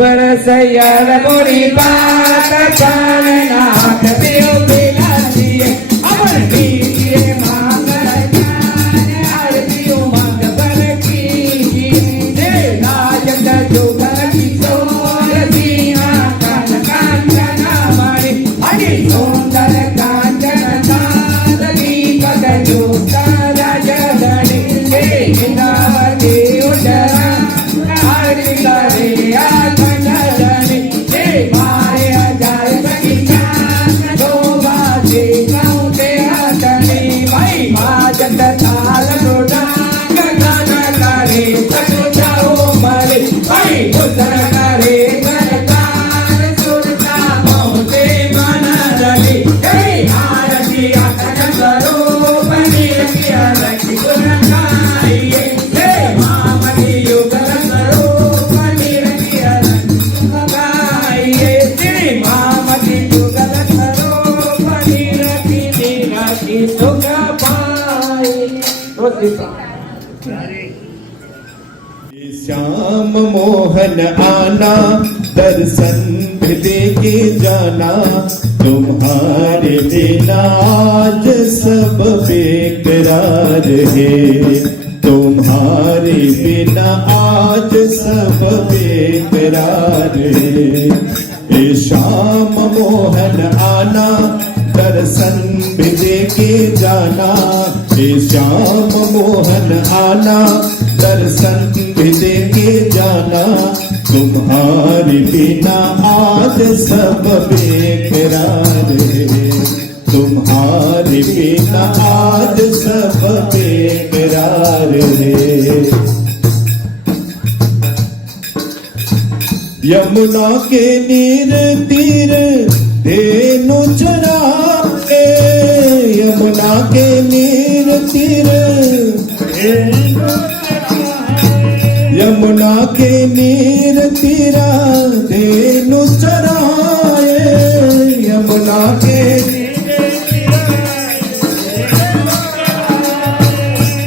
बरसैया मोरी बात नाथ पियो पिला दिए अमर कीजिए मांगल आरतियों मांग बर कीजिए नायक जोगर किशोर सिंहा कान कांचन मारी हरि सुंदर कांचन दादरी पद जोता राजधनी इंद्रावती उदरा आरती करे श्याम मोहन आना दर्शन दे के जाना तुम्हारे बिना आज सब बेकरार है तुम्हारे बिना आज सब बेकरार है श्याम मोहन आना दर्शन भी दे के जाना श्याम मोहन आना दर्शन भी दे के जाना तुम्हारे बिना आज सब बेकरार है तुम्हारे बिना आज सब बेकरार है। यमुना के नीर तीर धेनु चराए यमुना के नीर तीर यमुना के नीर तीरा धेनु चराए यमुना के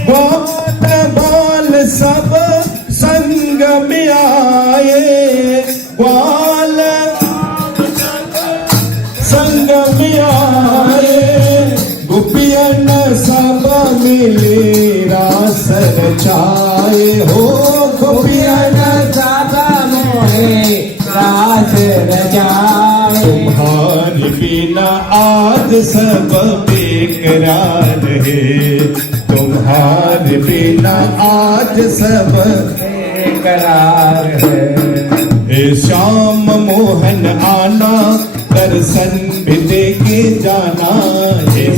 बाल बाल सब संग में आए बाल संग में आए गोपियन सब मिले रास रचाए हो गोपियन सब मोहे रास रचाए तुम्हारे बिना आज सब बेकरार है तुम्हारे बिना आज सब बेकरार है। श्याम मोहन आना दर्शन भी दे के जाना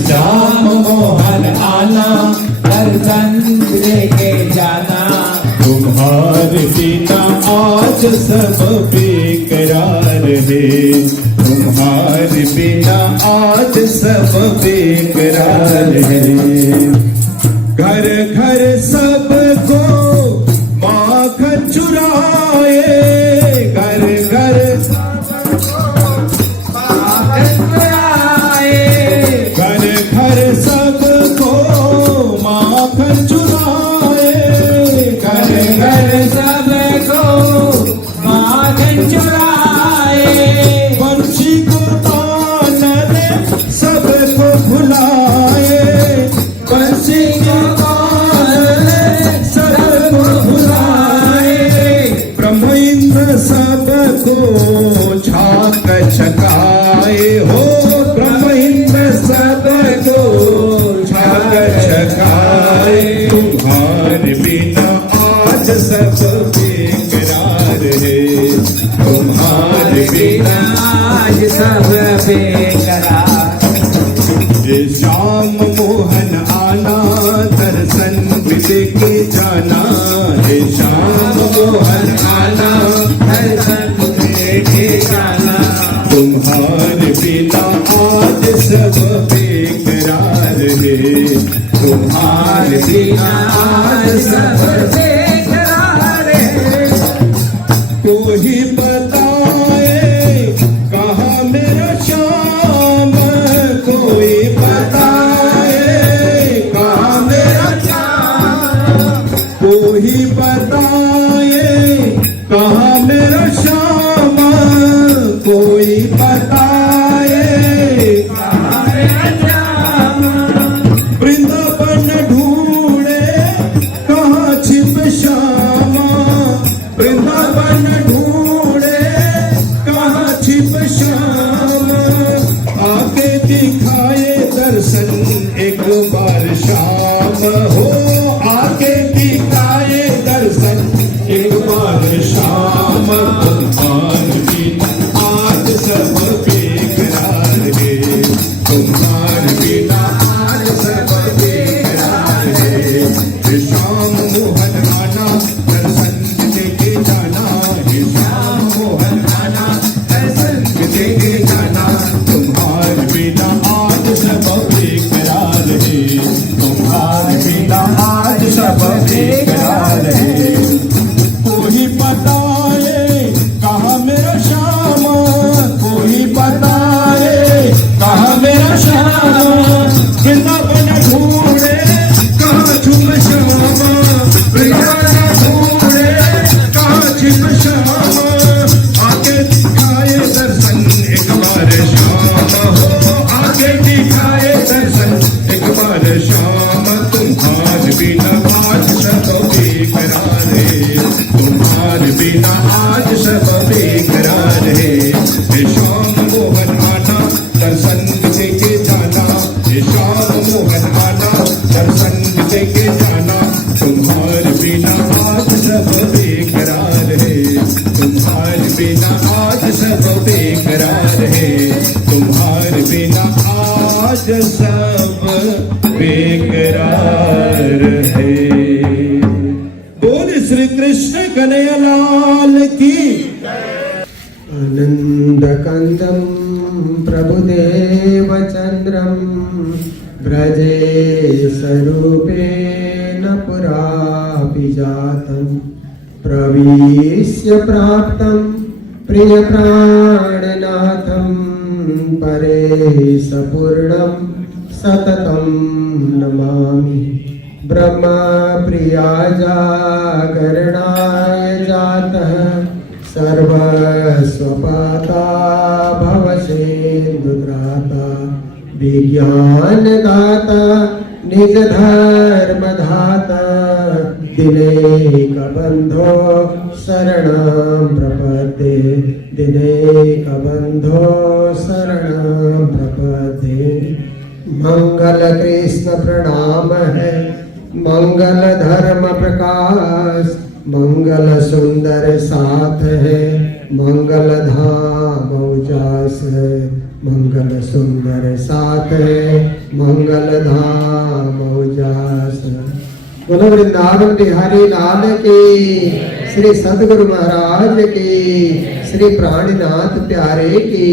श्याम मोहन आना दर्शन दे के जाना तुम्हारे बिना आज सब बेकरार है तुम्हारे बिना आज सब बेकरार है। घर घर सबको माखन चुराए घर घर घर घर सबको माखन चुराए घर घर सबको माखन चुराए वंशी को आनंद सबको भुलाए वंशी को आनंद सबको भुलाए ब्रह्म इंद्र सबको छाक छकाए हो ब्रह्म इंद्र सबको छाक छकाए तुम्हारे बिना आज सब बेकरार है तुम्हारे बिना आज सब बेकरार। श्याम मोहन आना दर्शन भी दे के जाना श्याम मोहन आना दर्शन दे के जाना तुम्हारे बिना आज सब बेकरार है तुम्हारे बिना आज सब बेकरार है। कोई बताए कहाँ मेरा श्याम कोई बताए कहाँ मेरा श्याम कोई बताए कहाँ मेरा श्याम श्यामा वृंदावन ढूंढे कहाँ छिप श्यामा वृंदावन ढूंढे कहाँ छिप श्यामा आके दिखाए दर्शन एक बार श्याम हो आके दिखाए दर्शन एक बार श्याम तुम्हार बिना आज सब बेकरार है तुम्हार बिना आज सब बेकरार है श्याम मोहन आना दर्शन देके जाना श्याम मोहन आना दर्शन देके जाना तुम्हार बिना आज सब बेकरार है तुम्हार बिना आज सब बेकरार है कोई बताए कहाँ मेरा श्यामा कोई बताए कहाँ मेरा श्यामा वृंदावन ढूंढे कहाँ छुप श्यामा वृंदावन ढूंढे कहाँ छिप श्यामा आके दिखाए दर्शन एक बार श्यामा हो आके दिखाए दर्शन एक बार श्यामा तुम्हार बिना आज सब बेकरार है तुम्हार बिना आज सब बेकरार है श्याम मोहन आना दर्शन देके जाना श्याम मोहन आना दर्शन देके जाना तुम्हार बिना आज सब बेकरार है तुम्हार बिना आज सब बेकरार है तुम्हार बिना आज सब बेकरार है बोल श्री कृष्ण कन्हैयालाल की आनन्दकन्दं प्रभुदेवचन्द्रं व्रजे स्वरूपेण पुरापि जातं प्रविश्य प्राप्तं प्रियप्राणनाथं परेशपूर्णं सततं नमामि ब्रह्मप्रिया जागरणाय जातः सर्वस्वपाता भवसेन्दुत्राता विज्ञानदाता निजधर्मधाता दिनेकबन्धो शरणं प्रपद्ये दिनेकबन्धो शरणं प्रपद्ये मंगल कृष्ण प्रणाम है मंगल धर्म प्रकाश मंगल सुंदर साथ है मंगल धाम उजास है मंगल सुंदर साथ है मंगल धाम उजास बोलो वृंदावन बिहारी लाल की श्री सतगुरु महाराज की श्री प्राणनाथ प्यारे की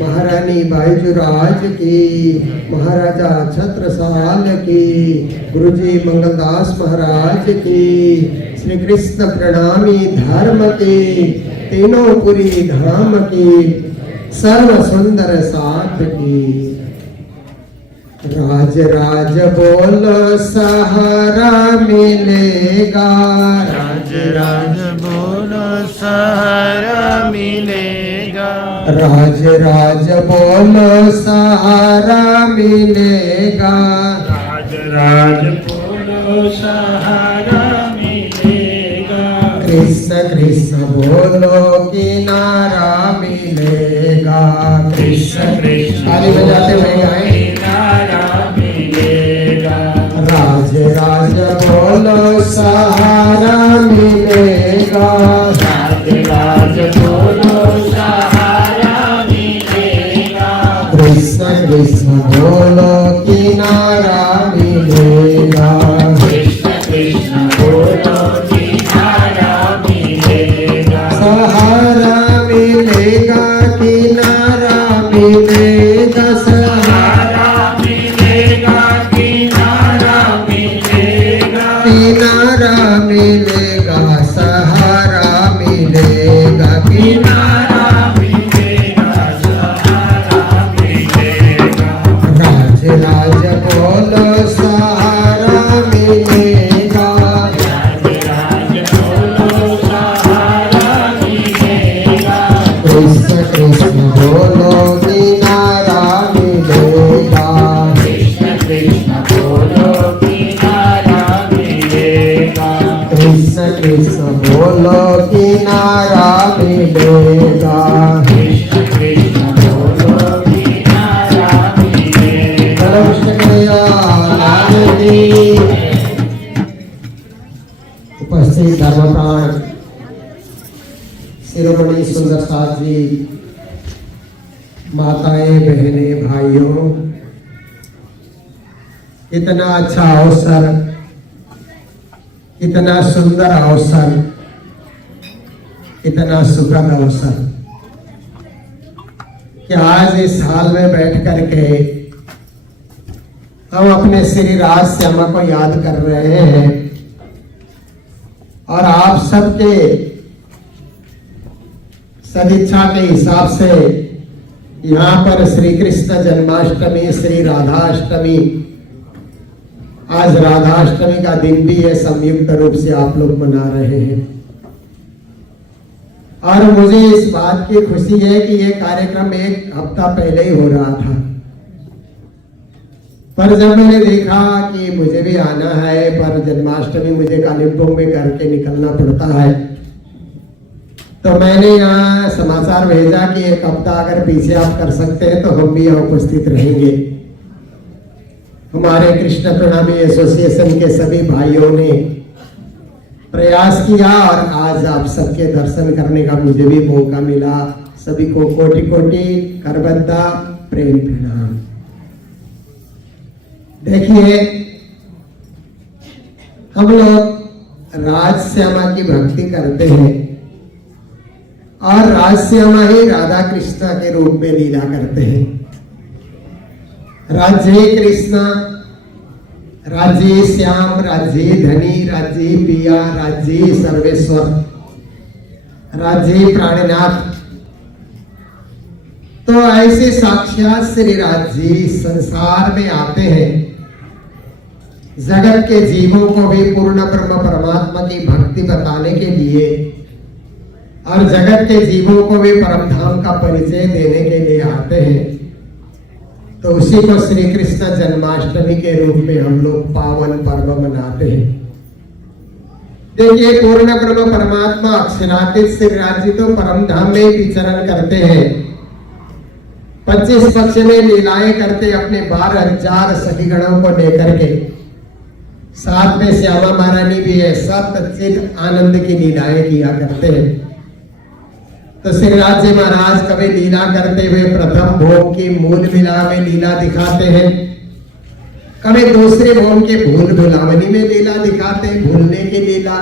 महारानी बाईजूराज की महाराजा छत्रसाल की गुरुजी मंगलदास महाराज की श्री कृष्ण प्रणामी धर्म की तीनों पुरी धाम की सर्व सुंदर साथ की राज राज बोलो सहारा मिलेगा राज राज बोलो सहारा मिलेगा राज राज बोलो सहारा मिलेगा राज राज बोलो सहारा मिलेगा कृष्ण कृष्ण बोलो किनारा मिलेगा कृष्ण कृष्ण ताली बजाते हुए गाएं किनारा मिलेगा राज राज बोलो सहारा मिलेगा राज राज बोलो सहारा मिलेगा कृष्ण कृष्ण बोलो किनारा मिलेगा कृष्ण कृष्ण बोलो किनारा मिलेगा सहारा मिलेगा किनारा मिलेगा सहारा मिलेगा किनारा मिलेगा किनारा मिलेगा सहारा मिलेगा किनारा मिलेगा सहारा मिलेगा राज राज बोलो सहारा मिलेगा राज बोलो सहारा मिलेगा कृष्ण कृष्ण बोलो किनारा मिलेगा महाप्राण शिरोमणि सुंदर साथ जी, माताएं, बहनें, भाइयों, इतना अच्छा अवसर, इतना सुंदर अवसर, इतना सुखद अवसर कि आज इस हाल में बैठ करके हम अपने श्री राज श्यामा को याद कर रहे हैं और आप सबके सदिच्छा के हिसाब से यहाँ पर श्री कृष्ण जन्माष्टमी, श्री राधाष्टमी, आज राधाष्टमी का दिन भी है, संयुक्त रूप से आप लोग मना रहे हैं। और मुझे इस बात की खुशी है कि ये कार्यक्रम एक हफ्ता पहले ही हो रहा था, पर जब मैंने देखा कि मुझे भी आना है, पर जन्माष्टमी मुझे कालिम्पोंग में करके निकलना पड़ता है, तो मैंने यहाँ समाचार भेजा कि एक हफ्ता अगर पीछे आप कर सकते हैं तो हम भी यहाँ उपस्थित रहेंगे। हमारे कृष्ण प्रणामी एसोसिएशन के सभी भाइयों ने प्रयास किया और आज आप सबके दर्शन करने का मुझे भी मौका मिला। सभी को कोटि कोटि करबद्धा प्रेम प्रणाम। देखिए, हम लोग राज श्यामा की भक्ति करते हैं और राज श्यामा ही राधा कृष्णा के रूप में लीला करते हैं। राज्य कृष्ण, राज्य श्याम, राज्य धनी, राज्य पिया, राज्य सर्वेश्वर, राज्य प्राणनाथ। तो ऐसे साक्षात श्री राज्य संसार में आते हैं, जगत के जीवों को भी पूर्ण ब्रह्म परमात्मा की भक्ति बताने के लिए और जगत के जीवों को भी परम धाम का परिचय देने के लिए आते हैं। तो उसी को श्री कृष्ण जन्माष्टमी के रूप में हम लोग पावन पर्व मनाते हैं। देखिए, पूर्ण ब्रह्म परमात्मा अक्षरातीत श्री राज्य तो परम धाम में विचरण करते हैं। 25 पक्ष में लीलाएं करते अपने 12,000 सखीगणों को लेकर के। साथ में श्यामा महारानी भी है, सत आनंद की लीलाएं किया करते हैं। तो श्री राज्य महाराज कभी लीला करते हुए प्रथम भोग की मूल मिला में लीला दिखाते हैं, कभी दूसरे भोग के भूल भुलावनी में लीला दिखाते हैं, भूलने की लीला,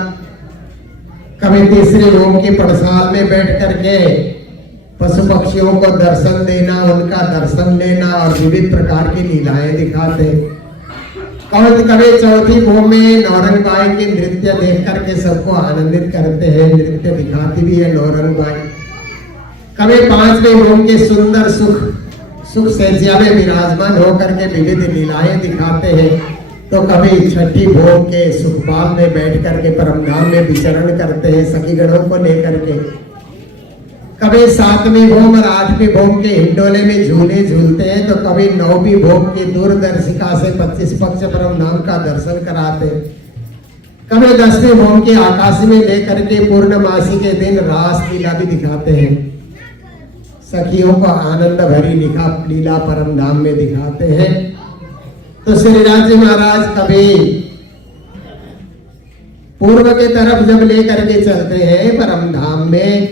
कभी तीसरे भोग की पड़साल में बैठ करके पशु पक्षियों को दर्शन देना, उनका दर्शन लेना और विविध प्रकार की लीलाएं दिखाते हैं। कभी चौथी भोग में नौरंग बाई के नृत्य देख करके सबको आनंदित करते हैं, नृत्य दिखाती भी है नौरंग बाई। कभी 5वें भोग के सुंदर सुख सैजिया में विराजमान होकर के विविध लीलाएं दिखाते हैं। तो कभी छठी भोग के सुखपाल में बैठ करके परमधाम में विचरण करते हैं सखीगणों को लेकर के। कभी 7वें भोग और 8वें भोग के हिंडोले में झूले झूलते हैं। तो कभी 9वीं भोग की दूरदर्शिका से 25 पक्ष परमधाम का दर्शन कराते हैं। कभी 10वें भोग के आकाश में लेकर के पूर्णमासी के दिन रास लीला भी दिखाते हैं, सखियों को आनंद भरी लीला परम धाम में दिखाते हैं। तो श्री राज्य महाराज कभी पूर्व के तरफ जब लेकर के चलते हैं परम धाम में,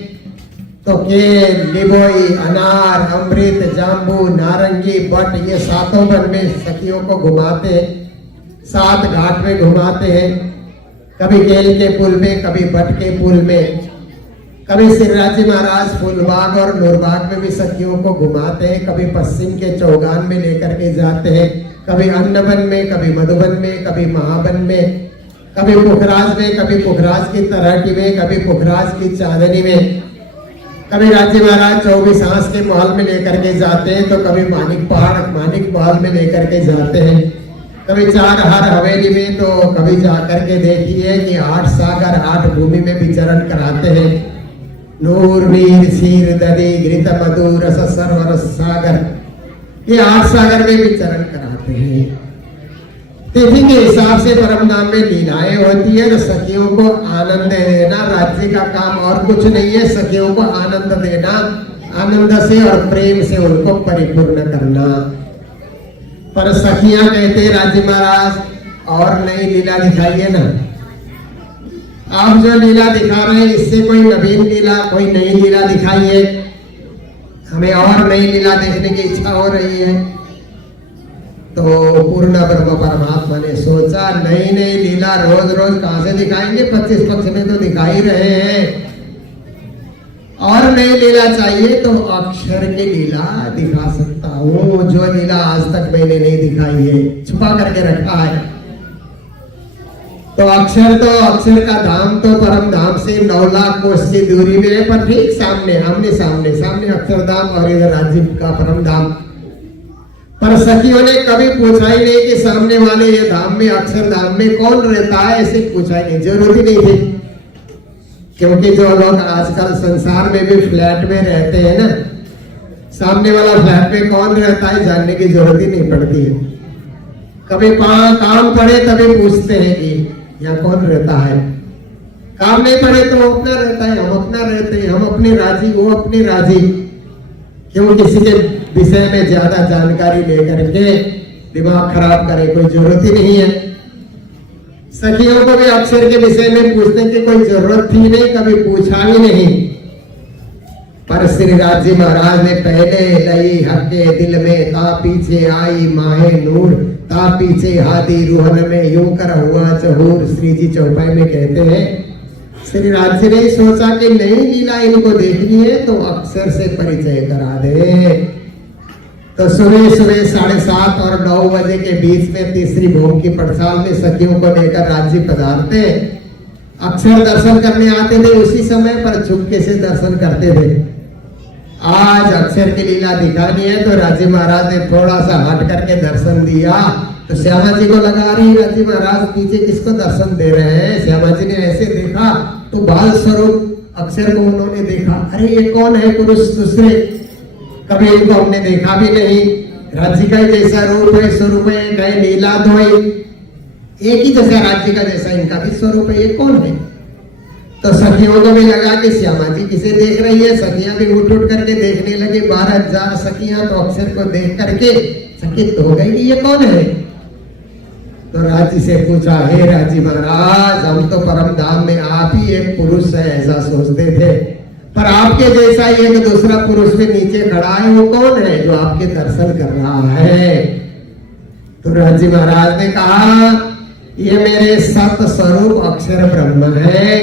तो केल, लिबोई, अनार, अमृत, जाम्बू, नारंगी, बट, ये 7 वन में सखियों को घुमाते हैं, 7 घाट में घुमाते हैं। कभी केल के पुल में, कभी बट के पुल में, कभी श्री राज्य महाराज फूलबाग और नूरबाग में भी सखियों को घुमाते हैं। कभी पश्चिम के चौगान में लेकर के जाते हैं, कभी अन्नबन में, कभी मधुबन में, कभी महाबन में, कभी पुखराज में, कभी पुखराज की तराटी में, कभी पुखराज की चांदनी में। कभी राज्य महाराज 24 हांस के महल में लेकर के जाते हैं, तो कभी मानिक महल में लेकर के जाते हैं। कभी 4 हर हवेली में, तो कभी जाकर के देखिए कि 8 सागर 8 भूमि में विचरण कराते हैं। नूर, नीर, क्षीर, दधि, घृत, मधु, रस, सर्वरस सागर, ये 8 सागर में विचरण कराते हैं। तिथि के हिसाब से परम नाम में लीलाएं होती है। तो सखियों को आनंद देना राज्य का काम और कुछ नहीं है, सखियों को आनंद देना, आनंद से और प्रेम से उनको परिपूर्ण करना। पर सखियां कहते राज्य महाराज और नई लीला दिखाइए ना। आप जो लीला दिखा रहे हैं इससे कोई नवीन लीला, कोई नई लीला दिखाइए, हमें और नई लीला देखने की इच्छा हो रही है। तो पूर्ण ब्रह्म परमात्मा ने सोचा नई नई लीला रोज रोज कहां से दिखाएंगे, 25 पक्ष में तो दिखा ही रहे हैं, और नई लीला चाहिए तो अक्षर की लीला दिखा सकता हूं, जो लीला आज तक मैंने नहीं दिखाई है, छुपा करके रखा है। तो अक्षर का धाम तो परम धाम से 9 लाख कोस की दूरी में है, पर ठीक सामने, आमने सामने सामने अक्षरधाम और इधर राजीव का परम धाम। पर सखियों ने कभी पूछा ही नहीं कि सामने वाले ये धाम में, अक्षरधाम में कौन रहता है, ऐसे पूछा ही नहीं, जरूरत ही नहीं थी। क्योंकि जो लोग आजकल संसार में भी फ्लैट में रहते हैं ना, सामने वाला फ्लैट में कौन रहता है जानने की जरूरत ही नहीं पड़ती है। कभी काम पड़े तभी पूछते हैं कि यहाँ कौन रहता है, काम नहीं पड़े तो अपना रहता है, हम अपना रहते हैं, हम अपने राजी, वो अपने राजी। क्यों किसी के विषय में ज्यादा जानकारी लेकर के दिमाग खराब करे, कोई जरूरत ही नहीं है। सखियों को भी अक्षर के विषय में पूछने की कोई जरूरत थी नहीं, कभी पूछा भी नहीं। पर श्री राज जी महाराज ने पहले लई हके दिल में, ता पीछे आई माहे नूर, ता पीछे हादी रूहन में, यूं कर हुआ चहूर। श्री जी चौपाई में कहते हैं श्री राज जी ने सोचा कि नई लीला इनको देखनी है तो अक्षर से परिचय करा दे। तो सुबह सुबह 7:30 और 9 बजे के बीच में तीसरी भोग की पड़साल में सखियों को लेकर राज्य पधारते, अक्षर दर्शन करने आते थे, उसी समय पर चुपके से दर्शन करते थे। आज अक्षर की लीला दिखानी है तो राजी महाराज ने थोड़ा सा हट करके दर्शन दिया। तो श्यामा जी को लगा रही राजी महाराज पीछे किसको दर्शन दे रहे हैं। श्यामा जी ने ऐसे देखा तो बाल स्वरूप अक्षर को उन्होंने देखा, अरे ये कौन है पुरुष दूसरे, कभी इनको हमने देखा भी नहीं, राज्य का जैसा रूप है, स्वरूप है, कहे नीला धोई, एक ही जैसा राज्य का जैसा इनका भी स्वरूप है, ये कौन है। तो सखियों को भी लगा कि श्यामा जी किसे देख रही है। सखियां भी उठ उठ करके देखने लगे, 12,000 सखियां तो अक्षर को देख करके चकित हो गई कि ये कौन है। तो राजी से पूछा, हे राजी महाराज, हम तो परम धाम में आप ही एक पुरुष है ऐसा सोचते थे, पर आपके जैसा एक दूसरा पुरुष में नीचे खड़ा है, वो कौन है जो आपके दर्शन कर रहा है। तो राजी महाराज ने कहा, ये मेरे सत स्वरूप अक्षर ब्रह्म है,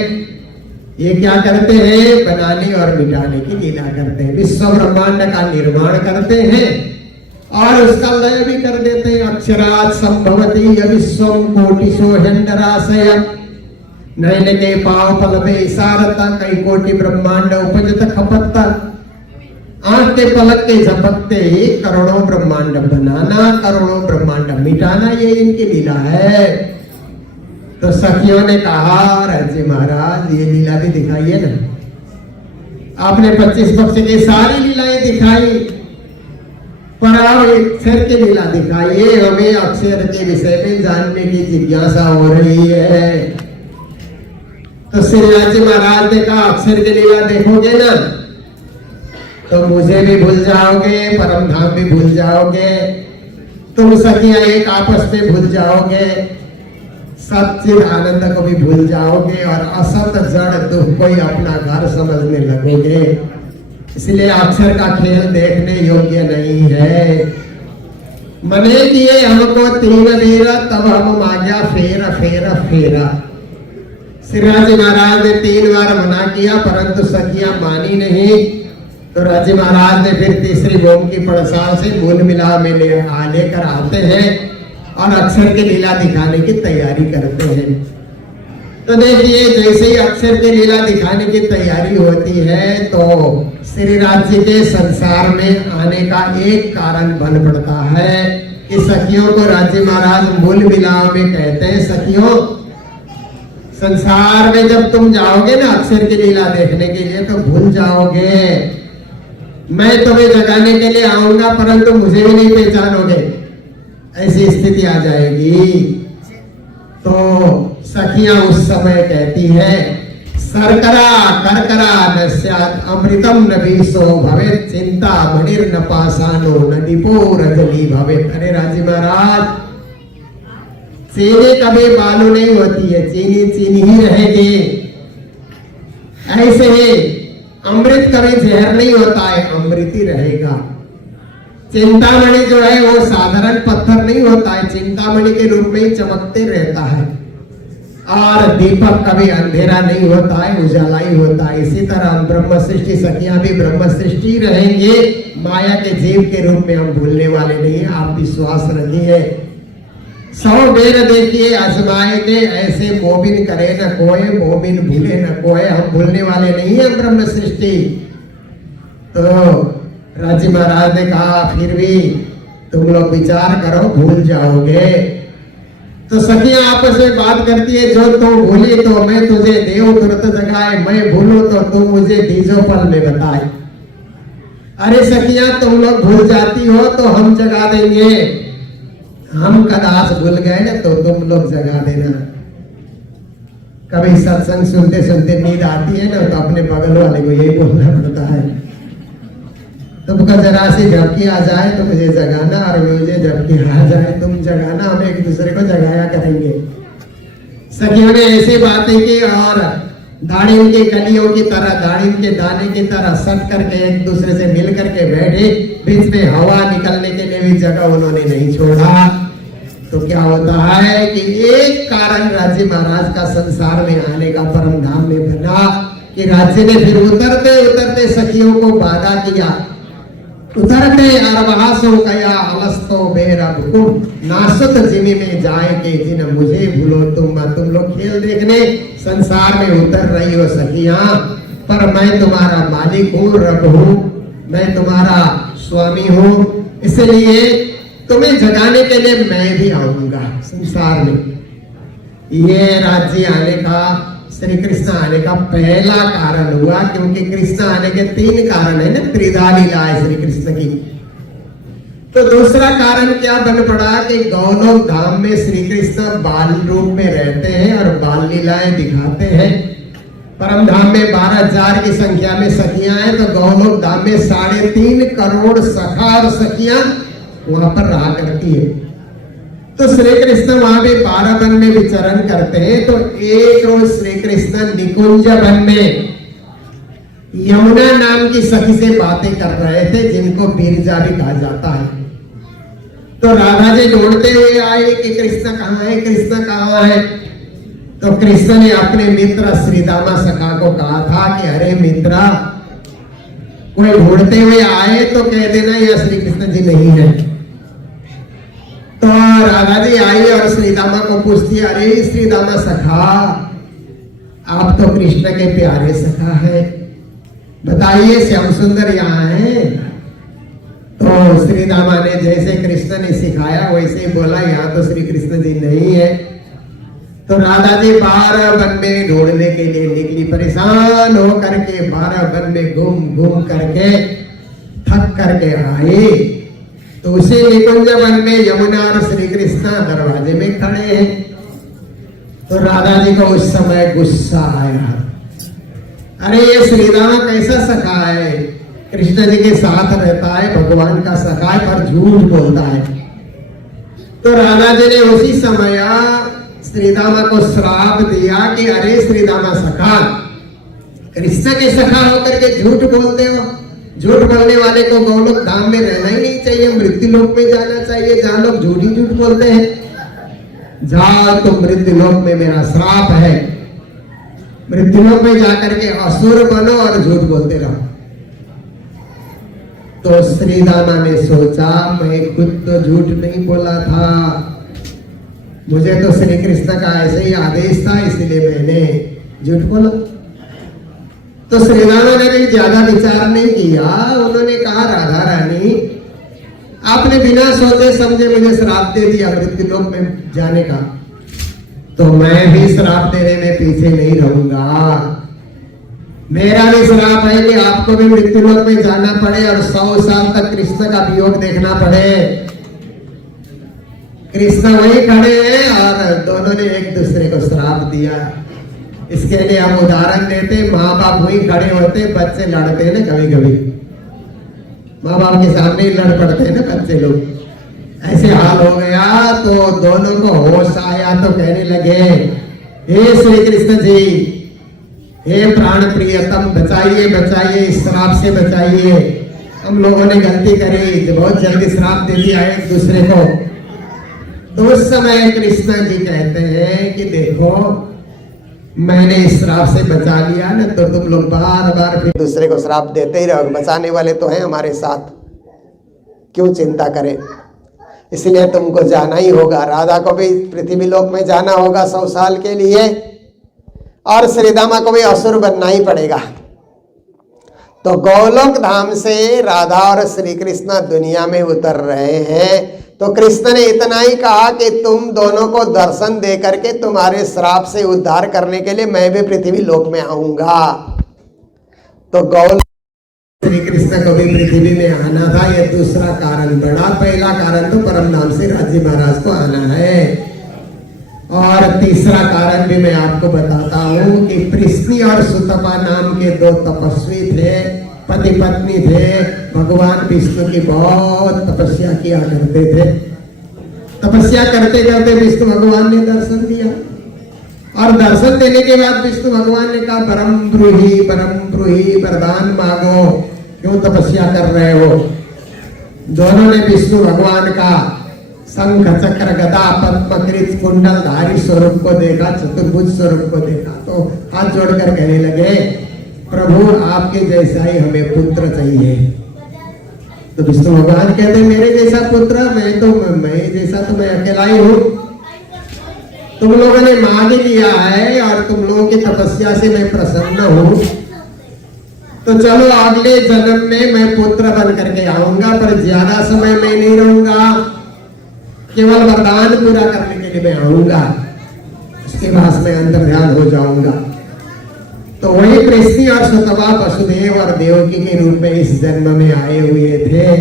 ये क्या करते हैं, बनाने और मिटाने की लीला करते हैं, विश्व ब्रह्मांड का निर्माण करते हैं और उसका लय भी कर देते हैं। अक्षरात् संभवति विश्वम कोटिशो हंडराशय, नयन के पाव फल में इशारता, कई कोटि ब्रह्मांड उपजत खपत्ता, आंख के पलक के झपकते ही करोड़ों ब्रह्मांड बनाना, करोड़ों ब्रह्मांड मिटाना, ये इनकी लीला है। तो सखियों ने कहा, राजी महाराज ये लीला भी दिखाइए ना, आपने 25 पक्ष की सारी लीलाएं दिखाई, पर आप अक्षर की लीला दिखाइए, हमें अक्षर के विषय में जानने की जिज्ञासा हो रही है। तो श्री राज जी महाराज ने कहा, अक्षर की लीला देखोगे ना तो मुझे भी भूल जाओगे, परम धाम भी भूल जाओगे, तुम सखियां एक आपस में भूल जाओगे, सच्चिद आनंद को भी भूल जाओगे और असत जड़ दुख को ही अपना घर समझने लगोगे। इसलिए अक्षर का खेल देखने योग्य नहीं है। मने किए हमको 3 वीरा, तब हम मांगा फेरा फेरा फेरा। श्री राजी महाराज ने 3 बार मना किया, परंतु सखियां मानी नहीं। तो राजी महाराज ने फिर तीसरी भोग की पड़साल से मूल मिला में लेकर आते हैं और अक्षर की लीला दिखाने की तैयारी करते हैं। तो देखिए, जैसे ही अक्षर की लीला दिखाने की तैयारी होती है तो श्री राज जी के संसार में आने का एक कारण बन पड़ता है कि सखियों को राजी महाराज मूल मिलाव में कहते हैं, सखियों संसार में जब तुम जाओगे ना अक्षर की लीला देखने के लिए तो भूल जाओगे, मैं तुम्हें जगाने के लिए आऊंगा परंतु मुझे भी नहीं पहचानोगे, ऐसी स्थिति आ जाएगी। तो सखियां उस समय कहती है, सरकरा करकरा नस्यात् अमृतम न बीसो भवेत्, चिंता मणिर न पाषाणो न दीपो रजनी भवेत्। अरे राजी महाराज, चीनी कभी बालू नहीं होती है, चीनी चीनी ही रहेगी। ऐसे ही अमृत कभी जहर नहीं होता है, अमृत ही रहेगा। चिंतामणि जो है वो साधारण पत्थर नहीं होता है, चिंतामणि के रूप में ही चमकते रहता है। और दीपक कभी अंधेरा नहीं होता है, उजाला ही होता है। इसी तरह ब्रह्म सृष्टि सखियां भी ब्रह्म सृष्टि रहेंगे, माया के जीव के रूप में हम भूलने वाले नहीं है। आप विश्वास रखिए। 100 बेर देखिए आजमाए के, ऐसे मोमिन करे न कोय, मोमिन भूले न कोय। हम भूलने वाले नहीं है ब्रह्म सृष्टि। तो राजी महाराज ने कहा फिर भी तुम लोग विचार करो, भूल जाओगे। तो सखियां आपस में बात करती है, जो तुम भूली तो मैं तुझे देव तुरंत जगाए, मैं भूलूं तो तुम मुझे दीजो पल में बताए। अरे सखियां तुम लोग भूल जाती हो तो हम जगा देंगे, हम कदाच भूल गए ना तो तुम लोग जगा देना। कभी सत्संग सुनते सुनते नींद आती है ना तो अपने बगल वाले को यही बोलना पड़ता है, तुमको जरा सी झपकी आ जाए तो मुझे जगाना, और मुझे झपकी आ जाए तुम जगाना, हम एक दूसरे को जगाया करेंगे। सखियों ने ऐसी बातें की और दाढ़ी की कलियों की तरह, दाढ़ी के दाने की तरह सट करके एक दूसरे से मिल करके बैठे। बीच में हवा निकलने के लिए भी जगह उन्होंने नहीं छोड़ा। तो क्या होता है कि एक कारण राज्य महाराज का संसार में आने का परम धाम में बना कि राज्य ने फिर उतरते उतरते सखियों को बाधा किया। उतरते अरबहासों कया अलस्तो बेरबकुम, नासुत जिमी में जाए के जिन मुझे भूलो तुम लोग खेल देखने संसार में उतर रही हो सखियां, पर मैं तुम्हारा मालिक हूँ, रब हूँ, मैं तुम्हारा स्वामी हूँ, इसलिए तुम्हें जगाने के लिए मैं भी आऊंगा संसार में। ये राज्य आने का, श्री कृष्ण आने का पहला कारण हुआ, क्योंकि कृष्ण आने के 3 कारण है ना, त्रिधा लीला है श्री कृष्ण की। तो दूसरा कारण क्या बन पड़ा कि गौलोक धाम में श्री कृष्ण बाल रूप में रहते हैं और बाल लीलाएं दिखाते हैं। परम धाम में 12,000 की संख्या में सखियां हैं, तो गौलोक धाम में 3.5 करोड़ सखा और सखियां वहां पर रहा करती है। तो श्री कृष्ण वहां भी 12 वन में विचरण करते हैं। तो एक रोज श्री कृष्ण निकुंज वन में यमुना नाम की सखी से बातें कर रहे थे, जिनको बिरजा भी कहा जाता है। तो राधा जी ढूंढते हुए आए कि कृष्ण कहाँ है, कृष्ण कहाँ है। तो कृष्ण ने अपने मित्र श्रीदामा सखा को कहा था कि अरे मित्रा, कोई ढूंढते हुए आए तो कह देना यह श्री कृष्ण जी नहीं है। तो राधा जी आई और श्रीदामा को पूछती, अरे श्रीदामा सखा, आप तो कृष्ण के प्यारे सखा है, बताइए श्याम सुंदर यहाँ है। तो श्रीदामा ने जैसे कृष्ण ने सिखाया वैसे ही बोला, यहाँ तो श्री कृष्ण जी नहीं है। तो राधा जी 12 वन में ढूंढने के लिए निकली, परेशान होकर के 12 वन में घूम करके थक करके आई। तो उसी निकुंज वन में यमुना और श्री कृष्ण दरवाजे में खड़े हैं। तो राधा जी को उस समय गुस्सा आया, अरे ये श्रीराम कैसा सखा है, कृष्ण जी के साथ रहता है, भगवान का सखा है, पर झूठ बोलता है। तो राधा जी ने उसी समय श्रीदामा को श्राप दिया कि अरे श्रीदामा सखा, कृष्ण के सखा होकर के झूठ बोलते हो। झूठ बोलने वाले को गौलोक धाम में रहना ही नहीं चाहिए, मृत्यु लोक में जाना चाहिए, जहां लोग झूठ ही झूठ बोलते हैं। जाओ तुम मृत्यु लोक में, मेरा श्राप है, मृत्यु लोक में जाकर के असुर बनो और झूठ बोलते रहो। तो श्रीदामा ने सोचा, मैं खुद तो झूठ नहीं बोला था, मुझे तो श्री कृष्ण का ऐसे ही आदेश था, इसलिए मैंने झूठ बोला। तो श्रीदामा ने भी ज्यादा विचार नहीं किया। उन्होंने कहा, राधा रानी, आपने बिना सोचे समझे मुझे श्राप दे दिया मृत्यु लोक में जाने का, तो मैं भी श्राप देने में पीछे नहीं रहूंगा। मेरा भी श्राप है कि आपको भी मृत्यु लोक में जाना पड़े और 100 साल तक कृष्ण का वियोग देखना पड़े। कृष्ण वही खड़े हैं और दोनों ने एक दूसरे को श्राप दिया। इसके लिए हम उदाहरण देते, माँ बाप वही खड़े होते, बच्चे लड़ते हैं ना, कभी कभी माँ बाप के सामने ही लड़ पड़ते हैं ना बच्चे लोग। ऐसे हाल हो गया तो दोनों को होश आया तो कहने लगे, हे श्री कृष्ण जी, हे प्राण प्रियतम बचाइए बचाइए, इस श्राप से बचाइए। हम लोगों ने गलती करी, बहुत जल्दी श्राप दे दिया एक दूसरे को। तो उस समय कृष्णा जी कहते हैं कि देखो मैंने इस श्राप से बचा लिया ना, तो तुम लोग बार बार फिर दूसरे को श्राप देते ही रहोगे। बचाने वाले तो हैं हमारे साथ, क्यों चिंता करें। इसलिए तुमको जाना ही होगा। राधा को भी पृथ्वी लोक में जाना होगा 100 साल के लिए, और श्रीदामा को भी असुर बनना ही पड़ेगा। तो गोलोक धाम से राधा और श्री कृष्ण दुनिया में उतर रहे हैं। तो कृष्ण ने इतना ही कहा कि तुम दोनों को दर्शन दे करके तुम्हारे श्राप से उद्धार करने के लिए मैं भी पृथ्वी लोक में आऊंगा। तो गौल श्री कृष्ण को भी पृथ्वी में आना था, यह दूसरा कारण बड़ा। पहला कारण तो परम धाम से राजी महाराज को आना है, और तीसरा कारण भी मैं आपको बताता हूँ कि पृश्नी और सुतपा नाम के 2 तपस्वी थे, पति पत्नी थे। भगवान विष्णु की बहुत तपस्या किया करते थे। तपस्या करते करते विष्णु भगवान ने दर्शन दिया, और दर्शन देने के बाद विष्णु भगवान ने कहा परम ब्रूही वरदान मांगो, क्यों तपस्या कर रहे हो। दोनों ने विष्णु भगवान का शंख चक्र गदा पद्मकृत कुंडल धारी स्वरूप को देखा, चतुर्भुज स्वरूप को देखा। तो हाथ जोड़कर कहने लगे प्रभु आपके जैसा ही हमें पुत्र चाहिए। तो विष्णु भगवान कहते मेरे जैसा पुत्र, मैं जैसा तो मैं अकेला ही हूँ। तुम लोगों ने मांग लिया है और तुम लोगों की तपस्या से मैं प्रसन्न हूँ, तो चलो अगले जन्म में मैं पुत्र बन करके आऊंगा, पर ज्यादा समय मैं नहीं रहूंगा, केवल वरदान पूरा करने के लिए मैं आऊंगा, उसके बाद मैं अंतर ध्यान हो जाऊंगा। तो वही पृश्नी और सुतपा वसुदेव और देवकी के रूप में इस जन्म में आए हुए थे।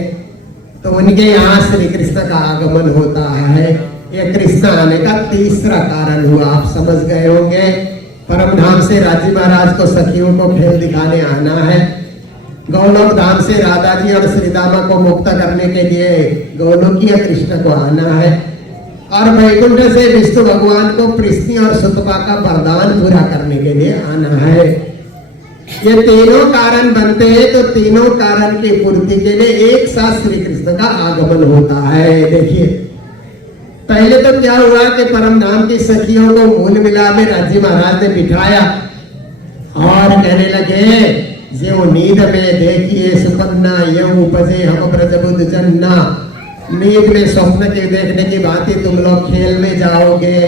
तो उनके यहाँ श्री कृष्ण का आगमन होता है। यह कृष्ण आने का तीसरा कारण हुआ, आप समझ गए होंगे। परम धाम से राजी महाराज को सखियों को खेल दिखाने आना है। गौलोक धाम से राधा जी और श्रीदामा को मुक्त करने के लिए गौलोकीय कृष्ण को आना है, और वैकुंठ से विष्णु भगवान को पृश्नी और सुतपा का वरदान पूरा करने के लिए आना है। ये तीनों कारण बनते हैं, तो तीनों कारण की पूर्ति के लिए एक साथ श्री कृष्ण का आगमन होता है। देखिए पहले तो क्या हुआ कि परम धाम की सखियों को मूल मिला में राजी महाराज ने बिठाया, और कहने लगे जो नींद में देखिए सुपन्ना यह उपजे हम ब्रजबुद्ध जन्ना। नींद में स्वप्न के देखने की बातें तुम लोग खेल में जाओगे।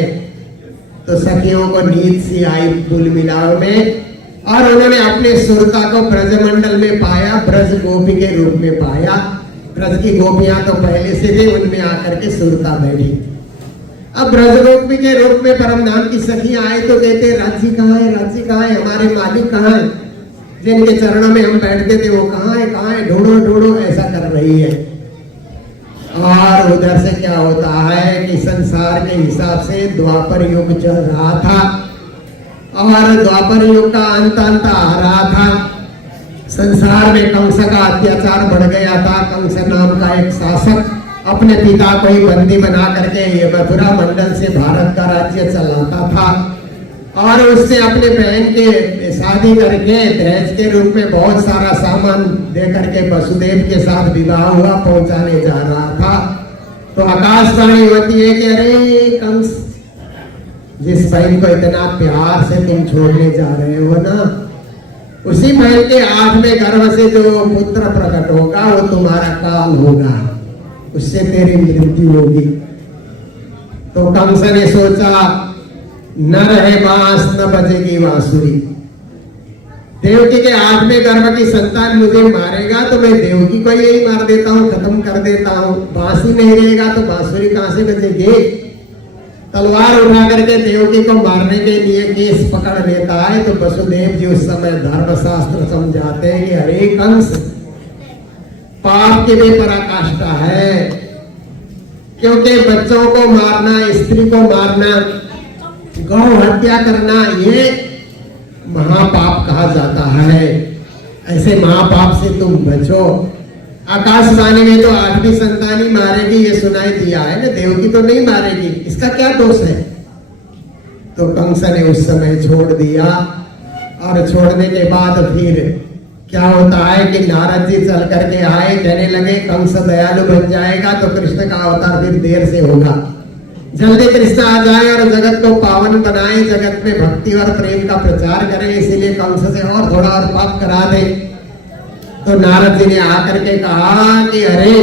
तो सखियों को नींद सी आई मूल मिलाव में, और उन्होंने अपने सुरता को ब्रजमंडल में पाया, ब्रज गोपी के रूप में पाया। ब्रज की गोपियां तो पहले से थे, उनमें आकर के सुरता बैठी। अब ब्रज गोपी के रूप में परम धाम की सखियां आए तो कहते राज्य कहाँ है, राज्य कहाँ है, हमारे मालिक कहाँ है, जिनके चरणों में हम बैठते थे वो कहाँ है, ढूंढो ढूंढो, ऐसा कर रही है। और उधर से क्या होता है कि संसार के हिसाब से द्वापर युग चल रहा था, और द्वापर युग का अंत आ रहा था। संसार में कंस का अत्याचार बढ़ गया था। कंस नाम का एक शासक अपने पिता को ही बंदी बना करके ये मथुरा मंडल से भारत का राज्य चलाता था, और उसने अपने बहन के शादी करके दहेज के रूप में बहुत सारा सामान दे करके वसुदेव के साथ विवाह हुआ, पहुंचाने जा रहा था। तो आकाशवाणी होती है कि अरे कंस, जिस बहन को इतना प्यार से तुम छोड़ने जा रहे हो ना, उसी बहन के 8वें गर्भ से जो पुत्र प्रकट होगा वो तुम्हारा काल होगा, उससे तेरी मृत्यु होगी। तो कंस ने सोचा न रहे बांस न बजेगी बांसुरी। देवकी के 8वें गर्भ की संतान मुझे मारेगा तो मैं देवकी को यही मार देता हूँ, खत्म कर देता हूँ। बांसुरी नहीं रहेगा तो बांसुरी कहाँ से बजेगी। तलवार उठा करके देवकी को मारने के लिए केस पकड़ लेता है। तो वसुदेव जी उस समय धर्मशास्त्र समझाते हैं कि अरे कंस, पाप की भी पराकाष्ठा है, क्योंकि बच्चों को मारना, स्त्री को मारना, गौ हत्या करना, ये महापाप कहा जाता है। ऐसे महापाप से तुम बचो। आकाशवाणी में तो 8वीं संतान ही मारेगी ये सुनाई दिया है ना, देवकी तो नहीं मारेगी, इसका क्या दोष है। तो कंस ने उस समय छोड़ दिया, और छोड़ने के बाद फिर क्या होता है कि नारद जी चल करके आए, कहने लगे कंस दयालु बन जाएगा तो कृष्ण का अवतार फिर देर से होगा, जल्दी कृष्ण आ जाए और जगत को पावन बनाए, जगत में भक्ति और प्रेम का प्रचार करे, इसीलिए कंस से और थोड़ा और पाप करा दे। तो नारद जी ने आकर के कहा कि अरे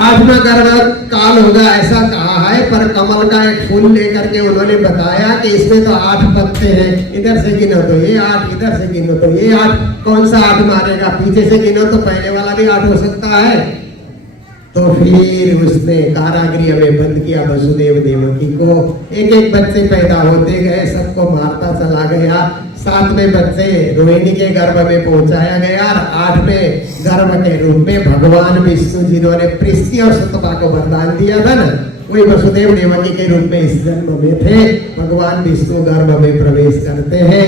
8वां गर्भ काल होगा ऐसा कहा है, पर कमल का एक फूल लेकर के उन्होंने बताया कि इसमें तो 8 पत्ते हैं, इधर से गिनो तो ये 8, इधर से गिनो तो ये 8, कौन सा 8 मारेगा, पीछे से गिनो तो पहले वाला भी 8 हो सकता है। तो फिर उसने कारागृह में बंद किया वसुदेव देवकी को, एक एक बच्चे पैदा होते गए, सबको मारता चला गया। 7वें बच्चे रोहिणी के गर्भ में पहुंचाया गया और 8वें गर्भ के रूप में भगवान विष्णु जिन्होंने पृथ्वी और सुतपा को वरदान दिया था ना, वही वसुदेव देवकी के रूप में इस जन्म में थे। भगवान विष्णु गर्भ में प्रवेश करते हैं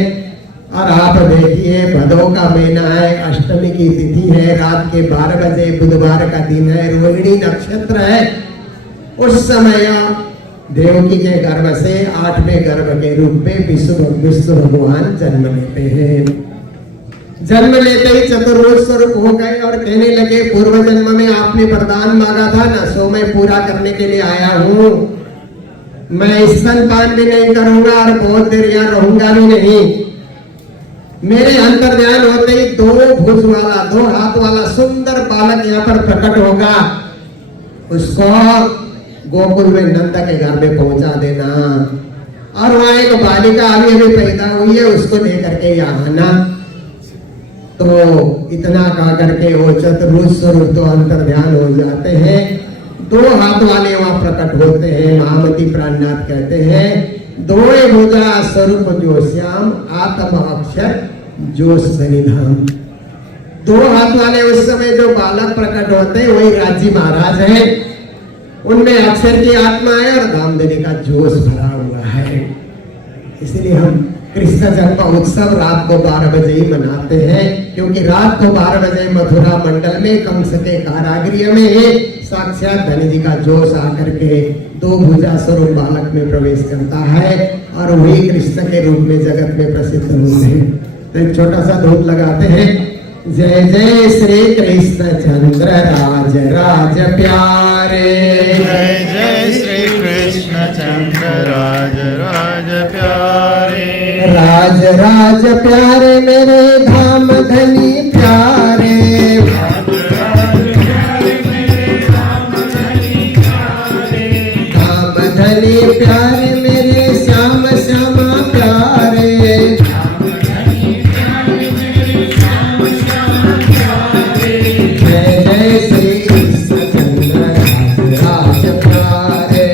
और आप देखिए भदौ का महीना है, अष्टमी की तिथि है, रात के 12 बजे, बुधवार का दिन है, रोहिणी नक्षत्र है। उस समय देवकी के गर्भ से 8वें गर्भ के रूप में विष्णु भगवान जन्म लेते हैं। जन्म लेते ही चतुर्भुज स्वरूप हो गए और कहने लगे पूर्व जन्म में आपने वरदान मांगा था ना, सो मैं पूरा करने के लिए आया हूँ। मैं स्तनपान भी नहीं करूंगा और बहुत देर यहाँ रहूंगा भी नहीं। मेरे अंतर ध्यान होते ही 2 भुज वाला, 2 हाथ वाला सुंदर बालक यहाँ पर प्रकट होगा, उसको गोकुल में नंद के घर में पहुंचा देना और वहां एक बालिका अभी अभी पैदा हुई है, उसको लेकर के यहाँ आना। तो इतना कह करके वो चतुर्भुज स्वरूप तो अंतर ध्यान हो जाते हैं। 2 हाथ वाले वहां प्रकट होते हैं, महामती प्राणनाथ कहते हैं, 2 भुजा स्वरूप जो श्याम आत्म अक्षर जोश बनिधाम। 2 हाथ वाले उस समय जो बालक प्रकट होते हैं वही राजी महाराज है, उनमें अक्षर की आत्मा है और धामधनी का जोश भरा हुआ है। इसलिए हम कृष्ण जन्म उत्सव रात को 12 बजे ही मनाते हैं, क्योंकि रात को 12 बजे मथुरा मंडल में कंस के कारागृह में साक्षात धनी जी का जोश आकर के 2 भुजा स्वरूप बालक में प्रवेश करता है और वही कृष्ण के रूप में जगत में प्रसिद्ध होते हैं। तो एक छोटा सा धूप लगाते हैं। जय जय श्री कृष्ण चंद्र राज राज प्यारे, जय जय श्री कृष्ण चंद्र राज राज प्यारे, राज राज प्यारे मेरे धाम धनी प्यारे, धाम धनी प्यारे मेरे श्याम श्यामा प्यारे, जय जय श्री कृष्ण चंद्र राज राज प्यारे,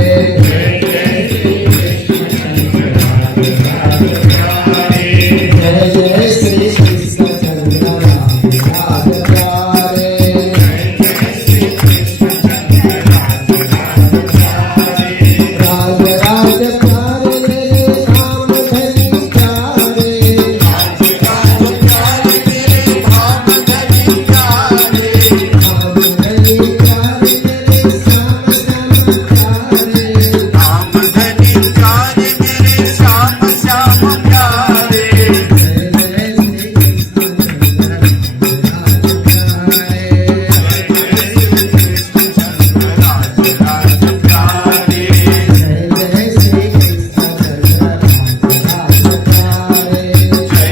जय जय श्री कृष्ण चंद्र राज राज प्यारे, राज राज प्यारे मेरे धाम धनी प्यारे, धाम धनी प्यारे मेरे श्याम श्यामा प्यारे, जय जय श्री कृष्ण चंद्र राज प्यारे, जय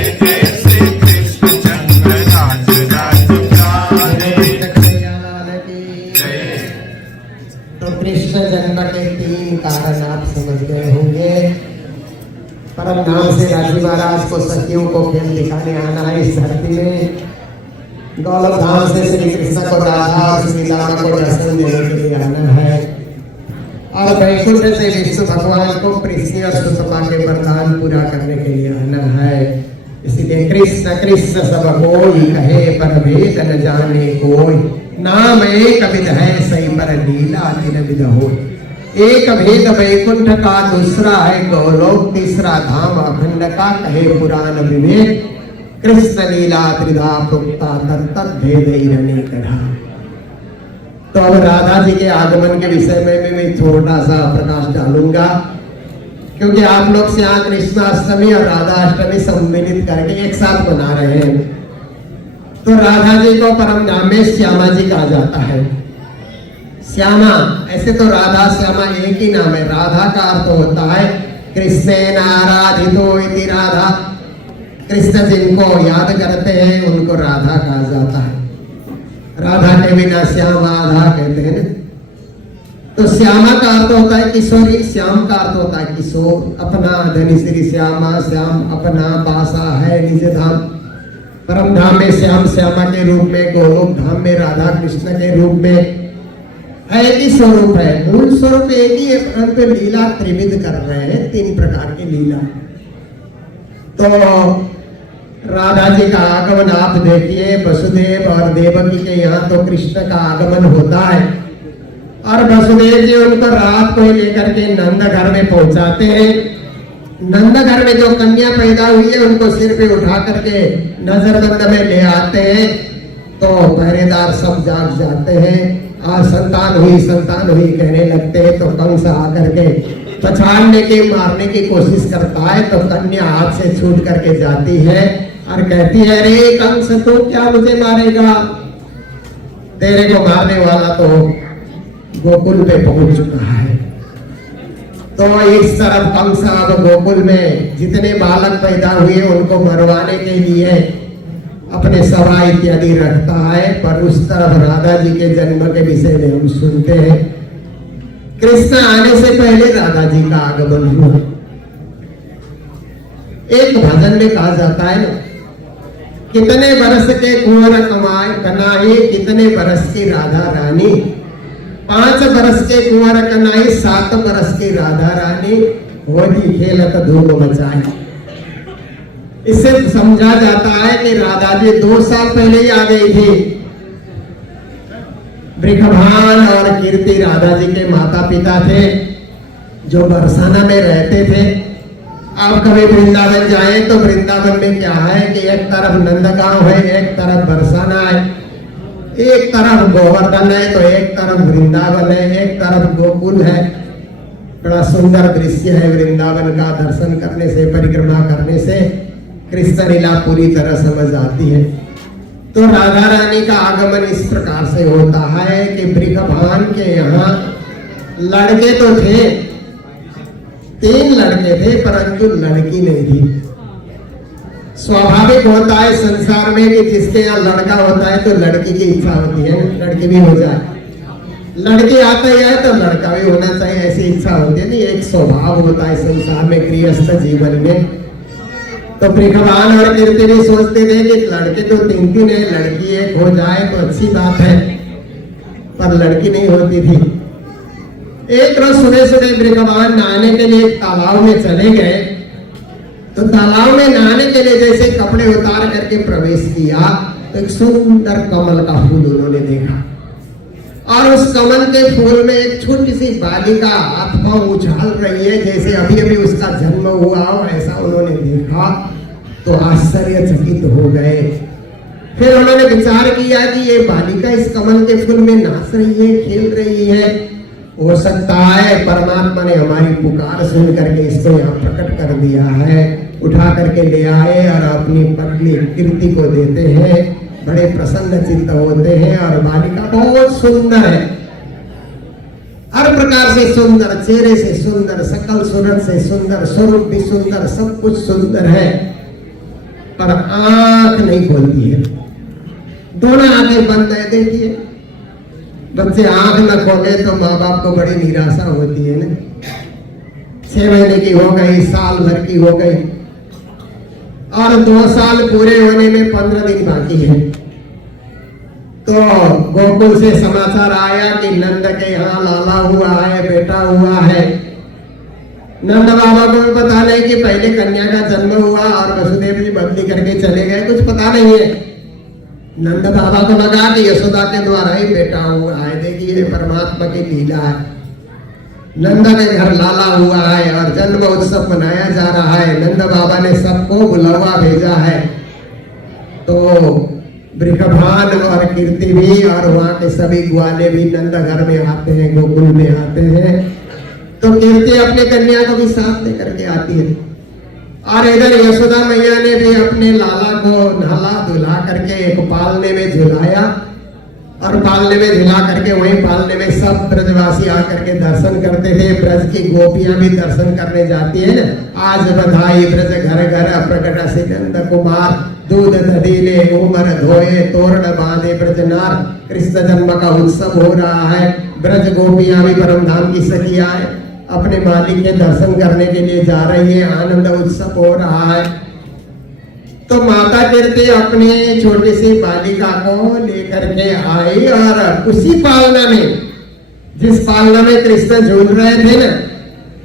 जय श्री कृष्ण चंद्र राज प्यारे, कन्हैयालाल की जय। तो कृष्ण जन्म के 3 कारण आप समझ गए होंगे। परम धाम से राजी महाराज को सखियों को खेल दिखाने आना है इस धरती में। गौलभ धाम से श्री कृष्ण को राधा और सीता को दर्शन देने के लिए आना है और वैकुंठ से विष्णु भगवान को पृथ्वी और सुतपा के वरदान पूरा करने के लिए आना है। इसीलिए कृष्ण कृष्ण सब कोई कहे पर भेद न जाने कोई, नाम एक विध है सही पर लीला तीन विध हो। एक भेद वैकुंठ का, दूसरा है गोलोक, तीसरा धाम अखंड का, कहे पुराण विवेक। कृष्ण लीला त्रिधा प्रोक्ता तत्त भेद अनेक ढा। तो अब राधा जी के आगमन के विषय में मैं थोड़ा सा प्रकाश डालूंगा। क्योंकि आप लोग श्याम कृष्णाष्टमी और राधाष्टमी सम्मिलित करके एक साथ मना रहे हैं। तो राधा जी को परम धाम में श्यामा जी कहा जाता है। श्यामा, ऐसे तो राधा श्यामा एक ही नाम है। राधा का अर्थ होता है कृष्णेन आराधितो इति राधा। कृष्ण जिनको याद करते हैं उनको राधा कहा जाता है। राधा के बिना श्याम राधा कहते हैं ना। तो श्यामा का अर्थ होता है किशोरी, श्याम का अर्थ होता है किशोर। अपना धनी श्री श्यामा, श्याम अपना बासा है निज धाम। परम धाम में श्याम श्यामा के रूप में, गोलोक धाम में राधा कृष्ण के रूप में है। एक ही स्वरूप है, मूल स्वरूप एक ही है, परंतु लीला त्रिविध कर रहे हैं, 3 प्रकार की लीला। तो राधा जी का आगमन आप देखिए, वसुदेव और देवकी के यहाँ तो कृष्ण का आगमन होता है और वसुदेव जी उनको रात को लेकर के नंद घर में पहुंचाते हैं। नंद घर में जो कन्या पैदा हुई है उनको सिर पे उठा करके नजरबंद में ले आते हैं। तो पहरेदार सब जाग जाते हैं, आज संतान हुई कहने लगते हैं। तो कंस आकर के पछाड़ने की, मारने की कोशिश करता है। तो कन्या हाथ से छूट करके जाती है और कहती है, अरे कंस तू क्या मुझे मारेगा, तेरे को मारने वाला तो गोकुल पे पहुंच चुका है। तो इस तरफ कंस अब गोकुल में जितने बालक पैदा हुए उनको मरवाने के लिए अपने सभा इत्यादि रखता है। पर उस तरफ राधा जी के जन्म के विषय में हम सुनते हैं, कृष्ण आने से पहले राधा जी का आगमन हुआ। एक भजन में कहा जाता है ना, कितने बरस के कुंवर कनाई, कितने बरस की राधा रानी। 5 बरस के कुंवर कनाई, 7 बरस की राधा रानी, होली खेलत धूम मचाई। इससे समझा जाता है कि राधा जी 2 साल पहले ही आ गई थी। वृषभान और कीर्ति राधा जी के माता पिता थे जो बरसाना में रहते थे। आप कभी वृंदावन जाए तो वृंदावन में क्या है कि एक तरफ नंदगांव है, एक तरफ बरसाना है, एक तरफ गोवर्धन है तो एक तरफ वृंदावन है, एक तरफ गोकुल है। बड़ा सुंदर दृश्य है वृंदावन का। दर्शन करने से, परिक्रमा करने से कृष्ण लीला पूरी तरह समझ आती है। तो राधा रानी का आगमन इस प्रकार से होता है कि वृषभान के यहाँ लड़के तो थे, 3 लड़के थे परंतु लड़की नहीं थी। स्वाभाविक होता है संसार में कि जिसके यहाँ लड़का होता है तो लड़की की इच्छा होती है, लड़की भी हो जाए। लड़की आता ही है तो लड़का भी होना चाहिए, ऐसी इच्छा होती है। नहीं, एक स्वभाव होता है संसार में, गृहस्थ जीवन में। तो वृषभान और कीर्ति भी सोचते थे कि लड़के तो 3 है, लड़की एक हो जाए तो अच्छी बात है, पर लड़की नहीं होती थी। एक रोज सुबह सुबह वृषभान नहाने के लिए तालाब में चले गए। तो तालाब में नहाने के लिए जैसे कपड़े उतार करके प्रवेश किया तो एक सुंदर कमल का फूल उन्होंने देखा और उस कमल के फूल में एक छोटी सी बालिका हाथ पांव उछाल रही है, जैसे अभी अभी उसका जन्म हुआ हो, ऐसा उन्होंने देखा। तो आश्चर्यचकित हो गए। फिर उन्होंने विचार किया कि ये बालिका इस कमल के फूल में नाच रही है, खेल रही है, हो सकता है परमात्मा ने हमारी पुकार सुन करके इसको यहाँ प्रकट कर दिया है। उठा करके ले आए और अपनी पत्नी कीर्ति को देते हैं। बड़े प्रसन्न चित्त होते हैं और बालिका बहुत सुंदर है, हर प्रकार से सुंदर, चेहरे से सुंदर, सकल सूरत से सुंदर, स्वरूप भी सुंदर, सब कुछ सुंदर है, पर आंख नहीं खोलती है। दोनों आंखें बंद है। देखिए बच्चे आंख न खोले तो माँ बाप को बड़ी निराशा होती है ना। 6 महीने की हो गई, साल भर की हो गई और 2 साल पूरे होने में 15 दिन बाकी है। तो गोकुल से समाचार आया कि नंद के यहाँ लाला हुआ है, बेटा हुआ है। नंद बाबा को पता नहीं कि पहले कन्या का जन्म हुआ और वसुदेव जी बदली करके चले गए, कुछ पता नहीं है। नंद बाबा को लगा कि यशोदा के द्वारा ही बेटा हुआ है। देखिए परमात्मा की लीला है। नंद के घर लाला हुआ है और जन्म उत्सव मनाया जा रहा है। नंद बाबा ने सबको बुलावा भेजा है। तो वृषभान और कीर्ति भी और वहाँ के सभी ग्वाले भी नंद घर में आते हैं, गोकुल में आते हैं। तो तो कीर्ति अपने कन्या को भी साथ लेकर के आती है। और इधर यशोदा मैया ने भी अपने लाला को नहला धुला करके एक पालने में झुलाया, और पालने में झुला करके वहीं पालने में सब ब्रजवासी आकर के दर्शन करते थे। ब्रज की गोपियां भी दर्शन करने जाती है ना। आज बधाई ब्रज घर घर प्रकट से नंद कुमार, दूध दधीले उमर धोए तोरण बांधे ब्रजनार। कृष्ण जन्म का उत्सव हो रहा है। ब्रज गोपियां भी परम धाम की सखियां है, अपने मालिक के दर्शन करने के लिए जा रही है। आनंद उत्सव हो रहा है। तो माता कीर्ति अपनी छोटी सी बालिका को लेकर के आई, और उसी पालना में, जिस पालना में कृष्ण झूल रहे थे ना,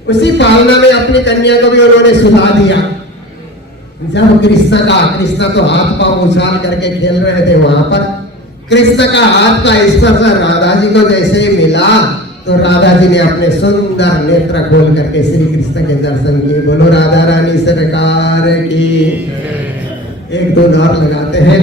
उसी पालना में अपनी कन्या को भी उन्होंने सुला दिया। जब कृष्ण तो हाथ पांव उछाल करके खेल रहे थे, वहां पर कृष्ण का हाथ का स्पर्श राधा जी को जैसे ही मिला, तो राधा जी ने अपने सुंदर नेत्र खोल करके श्री कृष्ण के दर्शन किए। बोलो राधा रानी सरकार की। एक दो और लगाते हैं।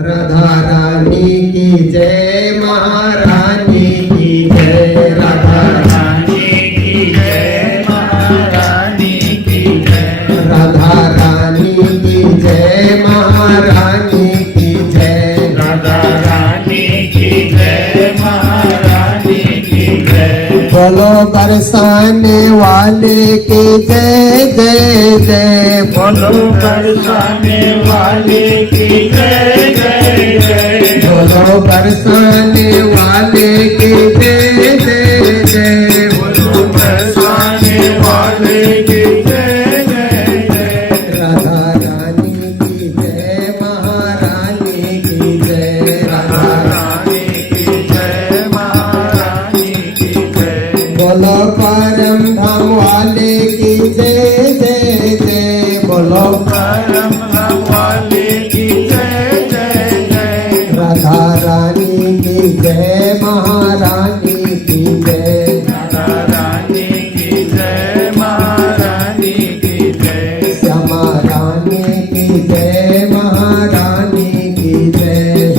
राधा रानी की जय, महारानी की जय, राधा रानी की जय, महारानी की जय, राधा रानी की जय, महारानी की जय, राधा रानी की जय, महारानी की जय। बोलो बरसाने वाले की जय जय जय, बोलो बरसाने वाले की जय जय जय, बोलो बरसाने वाले की जय जय जय, बोलो बरसाने वाले की जय जय जय। राधा रानी की जय, महारानी की जय, राधा रानी की जय, महारानी की जय। बोलो परम धाम वाले की जय जय जय, बोलो परम धाम वाले की जय जय जय। राधा रानी की जय, महारानी की जय, राधा रानी की जय, महारानी की जय। श्यामा रानी की जय, महारानी की जय,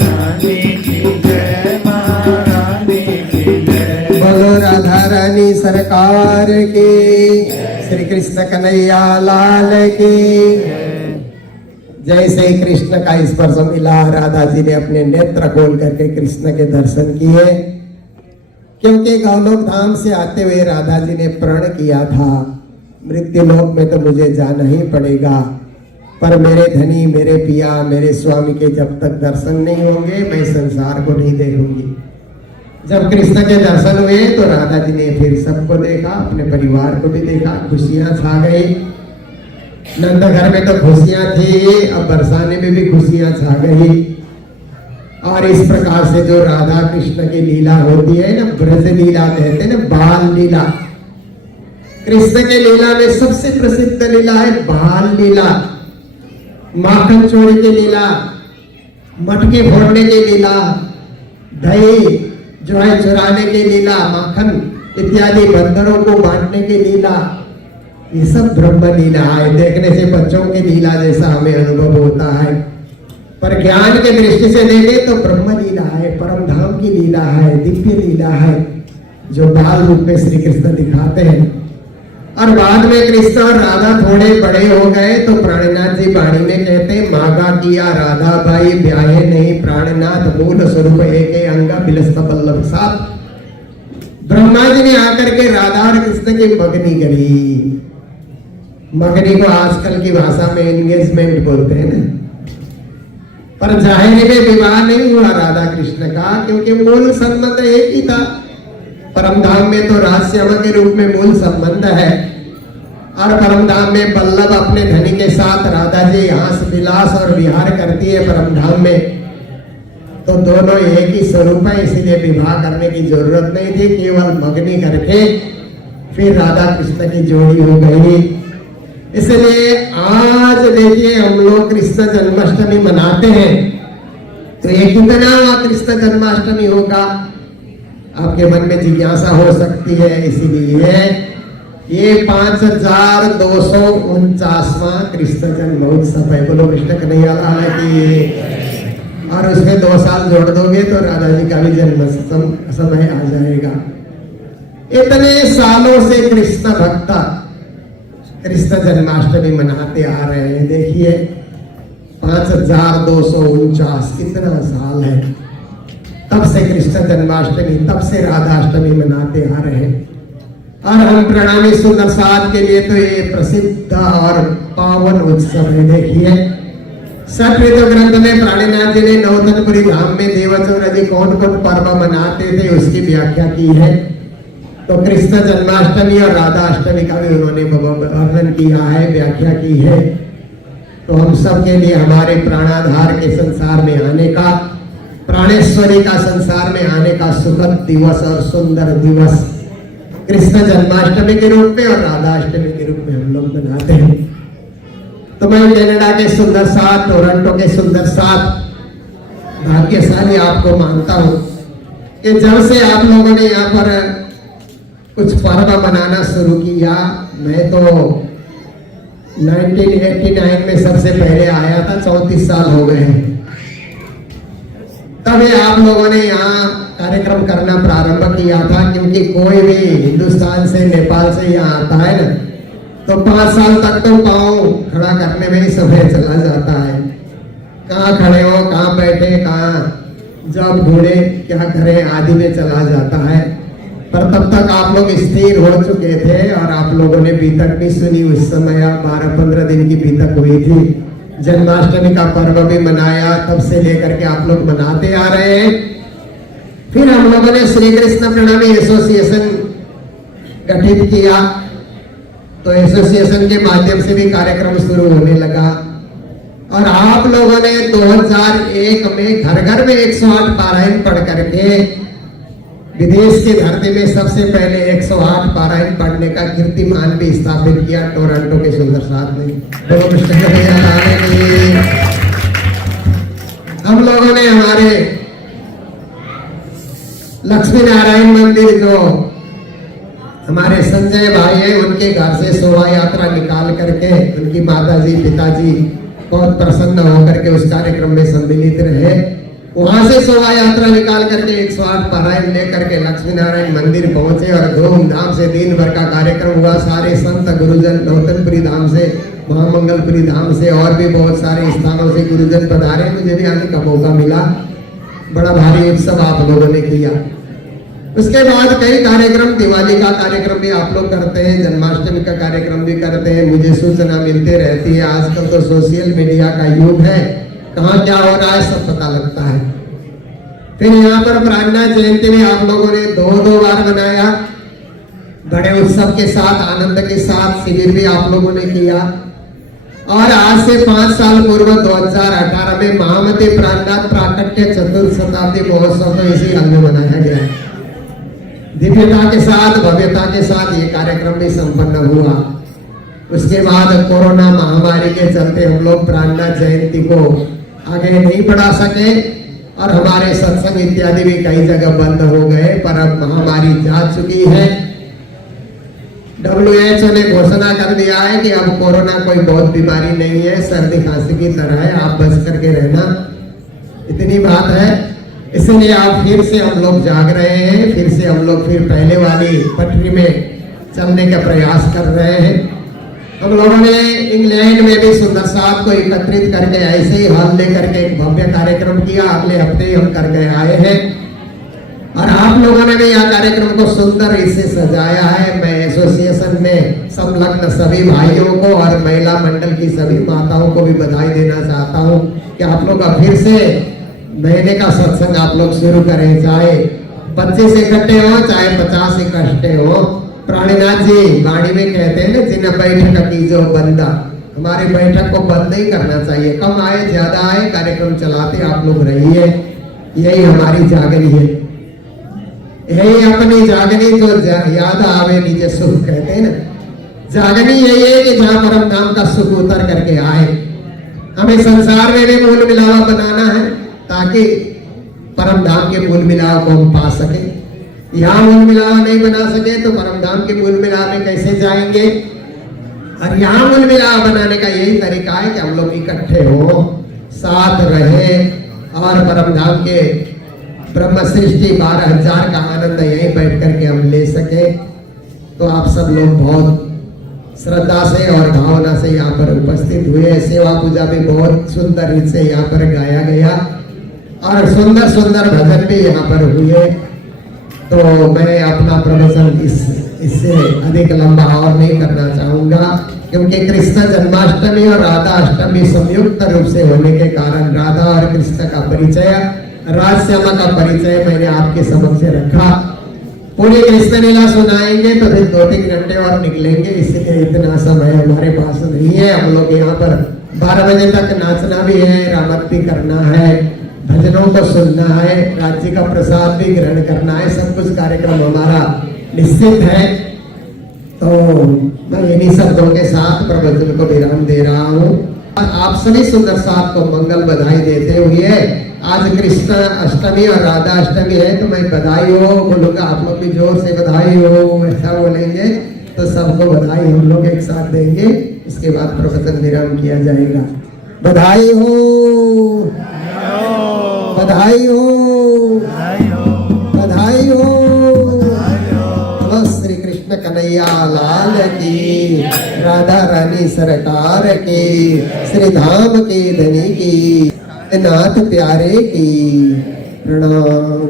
रानी की जय, महारानी की जय। बोलो राधा रानी सरकार की। श्री कृष्ण कन्हैया लाल की। जैसे ही कृष्ण का स्पर्श मिला, राधा जी ने अपने नेत्र खोल करके कृष्ण के दर्शन किए, क्योंकि गौलोक धाम से आते हुए राधा जी ने प्रण किया था, मृत्यु लोक में तो मुझे जाना ही पड़ेगा, पर मेरे धनी, मेरे पिया, मेरे स्वामी के जब तक दर्शन नहीं होंगे, मैं संसार को नहीं देखूंगी। जब कृष्ण के दर्शन हुए तो राधा जी ने फिर सबको देखा, अपने परिवार को भी देखा, खुशियां छा गई। नंद घर में तो खुशियां थी, अब बरसाने में भी खुशियां छा गई। और इस प्रकार से जो राधा कृष्ण की लीला होती है ना, ब्रज लीला कहते हैं ना, बाल लीला। कृष्ण के लीला में सबसे प्रसिद्ध लीला है बाल लीला। माखन चोरी की लीला, मटके फोड़ने की लीला, दही जो है चुराने की लीला, माखन इत्यादि बंदरों को बांटने की लीला, ये सब ब्रह्म लीला है। देखने से बच्चों की लीला जैसा हमें अनुभव होता है, पर ज्ञान के दृष्टि से देखें तो ब्रह्म लीला है, परम धाम की लीला है, दिव्य लीला है, जो बाल रूप में श्री कृष्ण दिखाते हैं। और बाद में कृष्ण और राधा थोड़े बड़े हो गए तो प्राणनाथ जी वाणी में कहते, मागा किया राधा भाई ब्याहे नहीं प्राणनाथ, मूल स्वरूप एक अंग बिलस्त बल्लभ साथ। ब्रह्मा जी ने आकर के राधा और कृष्ण की मगनी करी। मगनी को आजकल की भाषा में एंगेजमेंट बोलते हैं ना, पर जाहिर में विवाह नहीं हुआ राधा कृष्ण का, क्योंकि मूल संबंध एक ही था। परम धाम में तो राजश्यामा के रूप में मूल संबंध है, और परम धाम में बल्लभ अपने धनी के साथ, राधा जी हास विलास और विहार करती है परम धाम में, तो दोनों एक ही स्वरूप है, इसलिए विवाह करने की जरूरत नहीं थी। केवल मगनी करके फिर राधा कृष्ण की जोड़ी हो गई। इसलिए आज देखिए हम लोग कृष्ण जन्माष्टमी मनाते हैं, तो ये कितना कृष्ण जन्माष्टमी होगा, आपके मन में जिज्ञासा हो सकती है। इसीलिए ये 5249वां कृष्ण जन्म उत्सव है। बोलो कृष्ण कन्हैया लाल की। और उसमें 2 साल जोड़ दोगे तो राधा जी का भी जन्म समय आ जाएगा। इतने सालों से कृष्ण भक्त कृष्ण जन्माष्टमी मनाते आ रहे हैं। देखिए 5249 कितना साल है तब से कृष्ण जन्माष्टमी, तब से राधाष्टमी मनाते आ रहे हैं। और हम प्रणामी सुंदर साथ के लिए तो ये प्रसिद्ध और पावन उत्सव है। देखिए सतवेद ग्रंथ में प्राणीनाथ जी ने नौतनपुरी धाम में देवचौरा जी कौन कौन पर्व मनाते थे उसकी व्याख्या की है। तो कृष्ण जन्माष्टमी और राधाष्टमी का भी उन्होंने वर्णन किया है, व्याख्या की है। तो हम सब के लिए हमारे प्राणाधार के संसार में आने का, प्राणेश्वरी का संसार में आने का सुखद दिवस और सुंदर दिवस कृष्ण जन्माष्टमी के रूप में और राधाष्टमी के रूप में हम लोग मनाते हैं। तो मैं कनाडा के सुंदर साथ, टोरंटो के सुंदर साथ भाग्यशाली आपको मानता हूं कि जब से आप लोगों ने यहाँ पर कुछ पर्व मनाना शुरू किया, मैं तो 1989 में सबसे पहले आया था, 34 साल हो गए हैं। तभी आप लोगों ने यहाँ कार्यक्रम करना प्रारंभ किया था, क्योंकि कोई भी हिंदुस्तान से, नेपाल से यहाँ आता है ना, तो 5 साल तक तो पाँव खड़ा करने में ही समय चला जाता है। कहाँ खड़े हो, कहाँ बैठे, कहाँ जॉब ढूंढे, क्या करें आदि में चला जाता है। पर तब तक आप लोग स्थिर हो चुके थे और आप लोगों ने बीतक भी सुनी। उस समय 12-15 दिन की बीतक हुई थी। जन्माष्टमी का पर्व भी मनाया, तब से लेकर के आप लोग मनाते आ रहे हैं। फिर हम लोगों ने श्री कृष्ण प्रणामी एसोसिएशन गठित किया, तो एसोसिएशन के माध्यम से भी कार्यक्रम शुरू होने लगा। और आप लोगों ने 2001 में घर घर में 108 पारायण पढ़ करके विदेश की धरती में सबसे पहले 108 पारायण पढ़ने का कीर्तिमान भी स्थापित किया टोरंटो के सुंदर साथ में। हम लोगों ने हमारे लक्ष्मी नारायण मंदिर, जो हमारे संजय भाई हैं, उनके घर से शोभा यात्रा निकाल करके उनकी माताजी पिताजी बहुत प्रसन्न होकर के उस कार्यक्रम में सम्मिलित रहे। वहां से शोभा यात्रा निकाल करके 108 पारायण लेकर के लक्ष्मी नारायण मंदिर पहुंचे और धूमधाम से दिन भर का कार्यक्रम हुआ। सारे संत गुरुजन नौतनपुरी धाम से, महामंगलपुरी धाम से और भी बहुत सारे स्थानों से गुरुजन पधारे। मुझे भी आने का मौका मिला। बड़ा भारी उत्सव आप लोगों ने किया। उसके बाद कई कार्यक्रम, दिवाली का कार्यक्रम भी आप लोग करते हैं, जन्माष्टमी का कार्यक्रम भी करते हैं। मुझे सूचना मिलती रहती है। आजकल तो सोशल मीडिया का युग है, कहाँ क्या हो रहा है सब पता लगता है। फिर यहाँ पर प्राणनाथ जयंती में आप लोगों ने दो बार मनाया, बड़े उत्सव के साथ, आनंद के साथ। शिविर भी आप लोगों ने किया। और आज से 5 साल पूर्व 2018 में महामती प्राणनाथ प्राकट्य चतुर्थ शताब्दी महोत्सव तो इसी हाल में मनाया गया। दिव्यता के साथ, भव्यता के साथ ये कार्यक्रम भी संपन्न हुआ। उसके बाद कोरोना महामारी के चलते हम लोग प्राणनाथ जयंती को आगे नहीं बढ़ा सके और हमारे सत्संग इत्यादि भी कई जगह बंद हो गए। पर अब महामारी जा चुकी है। WHO ने घोषणा कर दिया है कि अब कोरोना कोई बहुत बीमारी नहीं है, सर्दी खांसी की तरह है, आप बच करके रहना, इतनी बात है। इसलिए आप फिर से हम लोग जाग रहे हैं, फिर से हम लोग फिर पहले वाली पटरी में चलने का प्रयास कर रहे हैं। हम लोगों ने इंग्लैंड में भी सुंदर साथ को एकत्रित करके ऐसे ही हॉल लेकर के एक भव्य कार्यक्रम किया। अगले हफ्ते ही हम करके आए हैं और आप लोगों ने भी यह कार्यक्रम को सुंदर इससे सजाया है। मैं एसोसिएशन में संलग्न सभी भाइयों को और महिला मंडल की सभी माताओं को भी बधाई देना चाहता हूं कि आप लोग फिर से महीने का सत्संग आप लोग शुरू करें। चाहे 25 इकट्ठे हो, चाहे 50 इकट्ठे हो। प्राणीनाथ जी वाणी में कहते हैं ना, जिन बैठक की जो बंदा, हमारे बैठक को बंद नहीं करना चाहिए। कम आए ज्यादा आए, कार्यक्रम चलाते आप लोग रहिए। यही हमारी जागनी है, यही अपनी जागनी जो याद आवे नीचे सुख कहते हैं ना। जागनी यही है कि जहाँ परम धाम का सुख उतर करके आए। हमें संसार में भी मूल मिलावा बनाना है ताकि परम धाम के मूल मिलाव को हम पा सके। यहाँ मूल मिलावा नहीं बना सके तो परम धाम के मूल मिलाव में कैसे जाएंगे। और यहाँ मूल मिलावा बनाने का यही तरीका है कि हम लोग इकट्ठे हो, साथ रहे और परम धाम के ब्रह्म सृष्टि 12,000 का आनंद यहीं बैठ करके हम ले सके, तो आप सब लोग बहुत श्रद्धा से और भावना से यहाँ पर उपस्थित हुए। सेवा पूजा भी बहुत सुंदर रीत से यहाँ पर गाया गया और सुंदर सुंदर भजन भी यहाँ पर हुए। तो मैं अपना प्रवचन इससे अधिक लंबा और नहीं करना चाहूंगा, क्योंकि कृष्ण जन्माष्टमी और राधा अष्टमी संयुक्त रूप से होने के कारण राधा और कृष्ण का परिचय, राजश्यामा का परिचय मैंने आपके समक्ष रखा। पूरी कृष्ण लीला सुनाएंगे तो फिर 2-3 घंटे और निकलेंगे, इसलिए इतना समय हमारे पास नहीं है। हम लोग यहाँ पर 12 बजे तक नाचना भी है, रामत्ती करना है, भजनों को सुनना है, राज्य का प्रसाद भी ग्रहण करना है, सब कुछ कार्यक्रम हमारा निश्चित है। तो मैं इन्हीं शब्दों के साथ प्रवचन को विराम दे रहा हूँ। आप सभी सुंदर साथ को मंगल बधाई देते हुए, आज कृष्ण अष्टमी और राधा अष्टमी है, तो मैं बधाई हो बोलूंगा, आप लोग भी जोर से बधाई हो ऐसा बोलेंगे तो सबको बधाई हम लोग एक साथ देंगे। इसके बाद प्रवचन विराम किया जाएगा। बधाई हो, बधाई हो, बधाई हो। बोलो श्री कृष्ण कन्हैया लाल की, राधा रानी सरकार की, श्री धाम के धनी की, नाथ प्यारे की प्रणाम।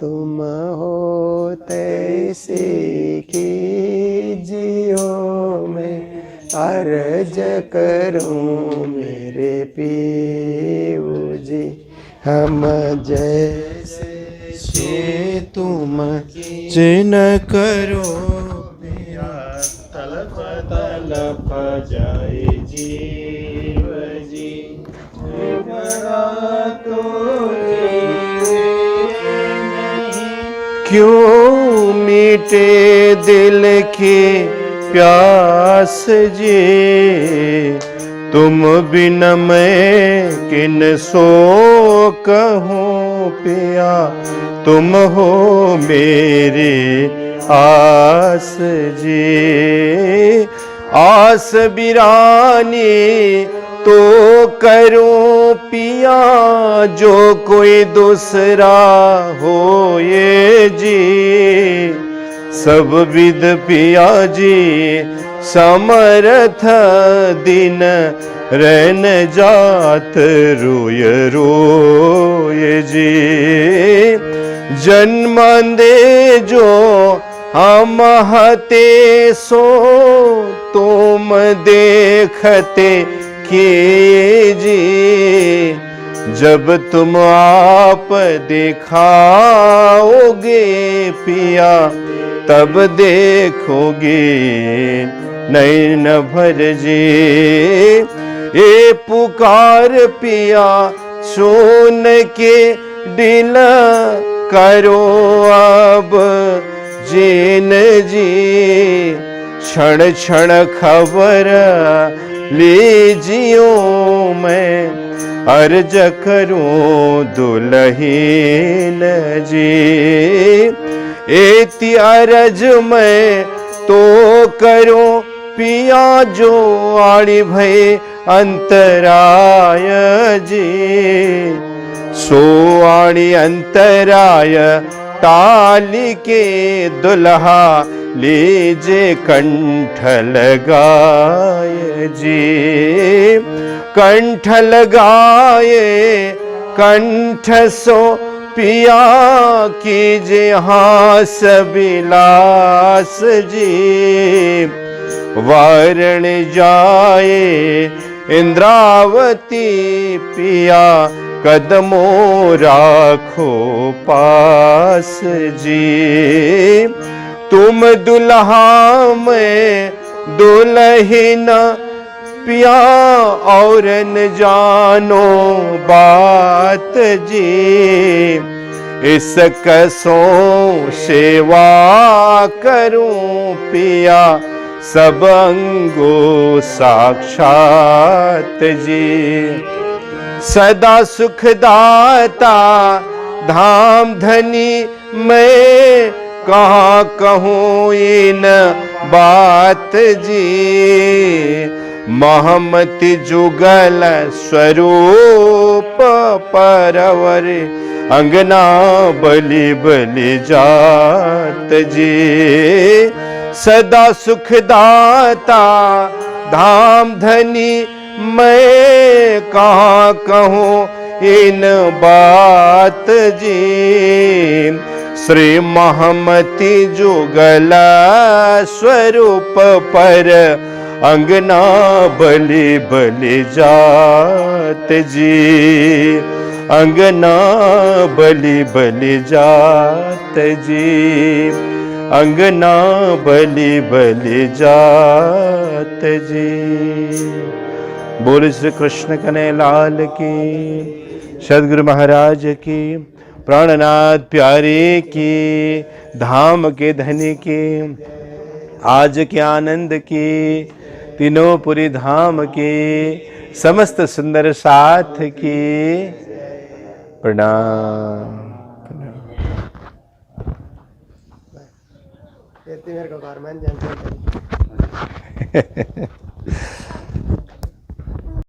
तुम हो तैसे कीजियो, मैं अर्ज करूं मेरे पीऊ जी। हम जैसे तुम चिन करो पिया, तलप तलप जाए जीव जी। बड़ा तो क्यों मीटे दिल की प्यास जी, तुम बिन मैं किन सो कहूँ पिया, तुम हो मेरे आस जी। आस बिरानी तो करूं पिया, जो कोई दूसरा हो ये जी। सब विद पिया जी समर्थ दिन, रहन जात रोय रोय जी। जन्म दे जो हम हते सो, तुम देखते के जी। जब तुम आप दिखाओगे पिया, तब देखोगे नैन भर जी। ये पुकार पिया सुन के दिल करो अब जीन जी। क्षण क्षण खबर लीजियो मैं अर्ज करूं दुल्हीन जी। एति अरज मैं तो करूं पिया जो आड़ी भय अंतराय जी। सो आड़ी अंतराय टाली के दुल्हा लीजे कंठ लगाए जी। कंठ लगाए कंठ सो पिया कीजे हास विलास जी। वारण जाए इंद्रावती पिया कदमों राखो पास जी। तुम दुल्हा में दुल्हीन पिया और न जानो बात जी। इस कसों सेवा करूं पिया सब अंगो साक्षात जी। सदा सुखदाता धाम धनी मैं कहाँ कहूँ इन बात जी। महमति जुगल स्वरूप परवर अंगना बलि बलि जात जी। सदा सुखदाता धाम धनी मैं कहाँ कहूँ इन बात जी। श्री महमति जुगल स्वरूप पर अंगना बलि बलि जात जी। अंगना बलि बलि जात जी। अंगना बलि बलि जात जी। बोल श्री कृष्ण कन्हैया लाल की, सदगुरु महाराज की, प्राणनाथ प्यारे की, धाम के धनी की, आज के आनंद की, तीनों पुरी धाम की, समस्त सुंदर साथ की प्रणाम। मेरे को कारमान जानते हैं।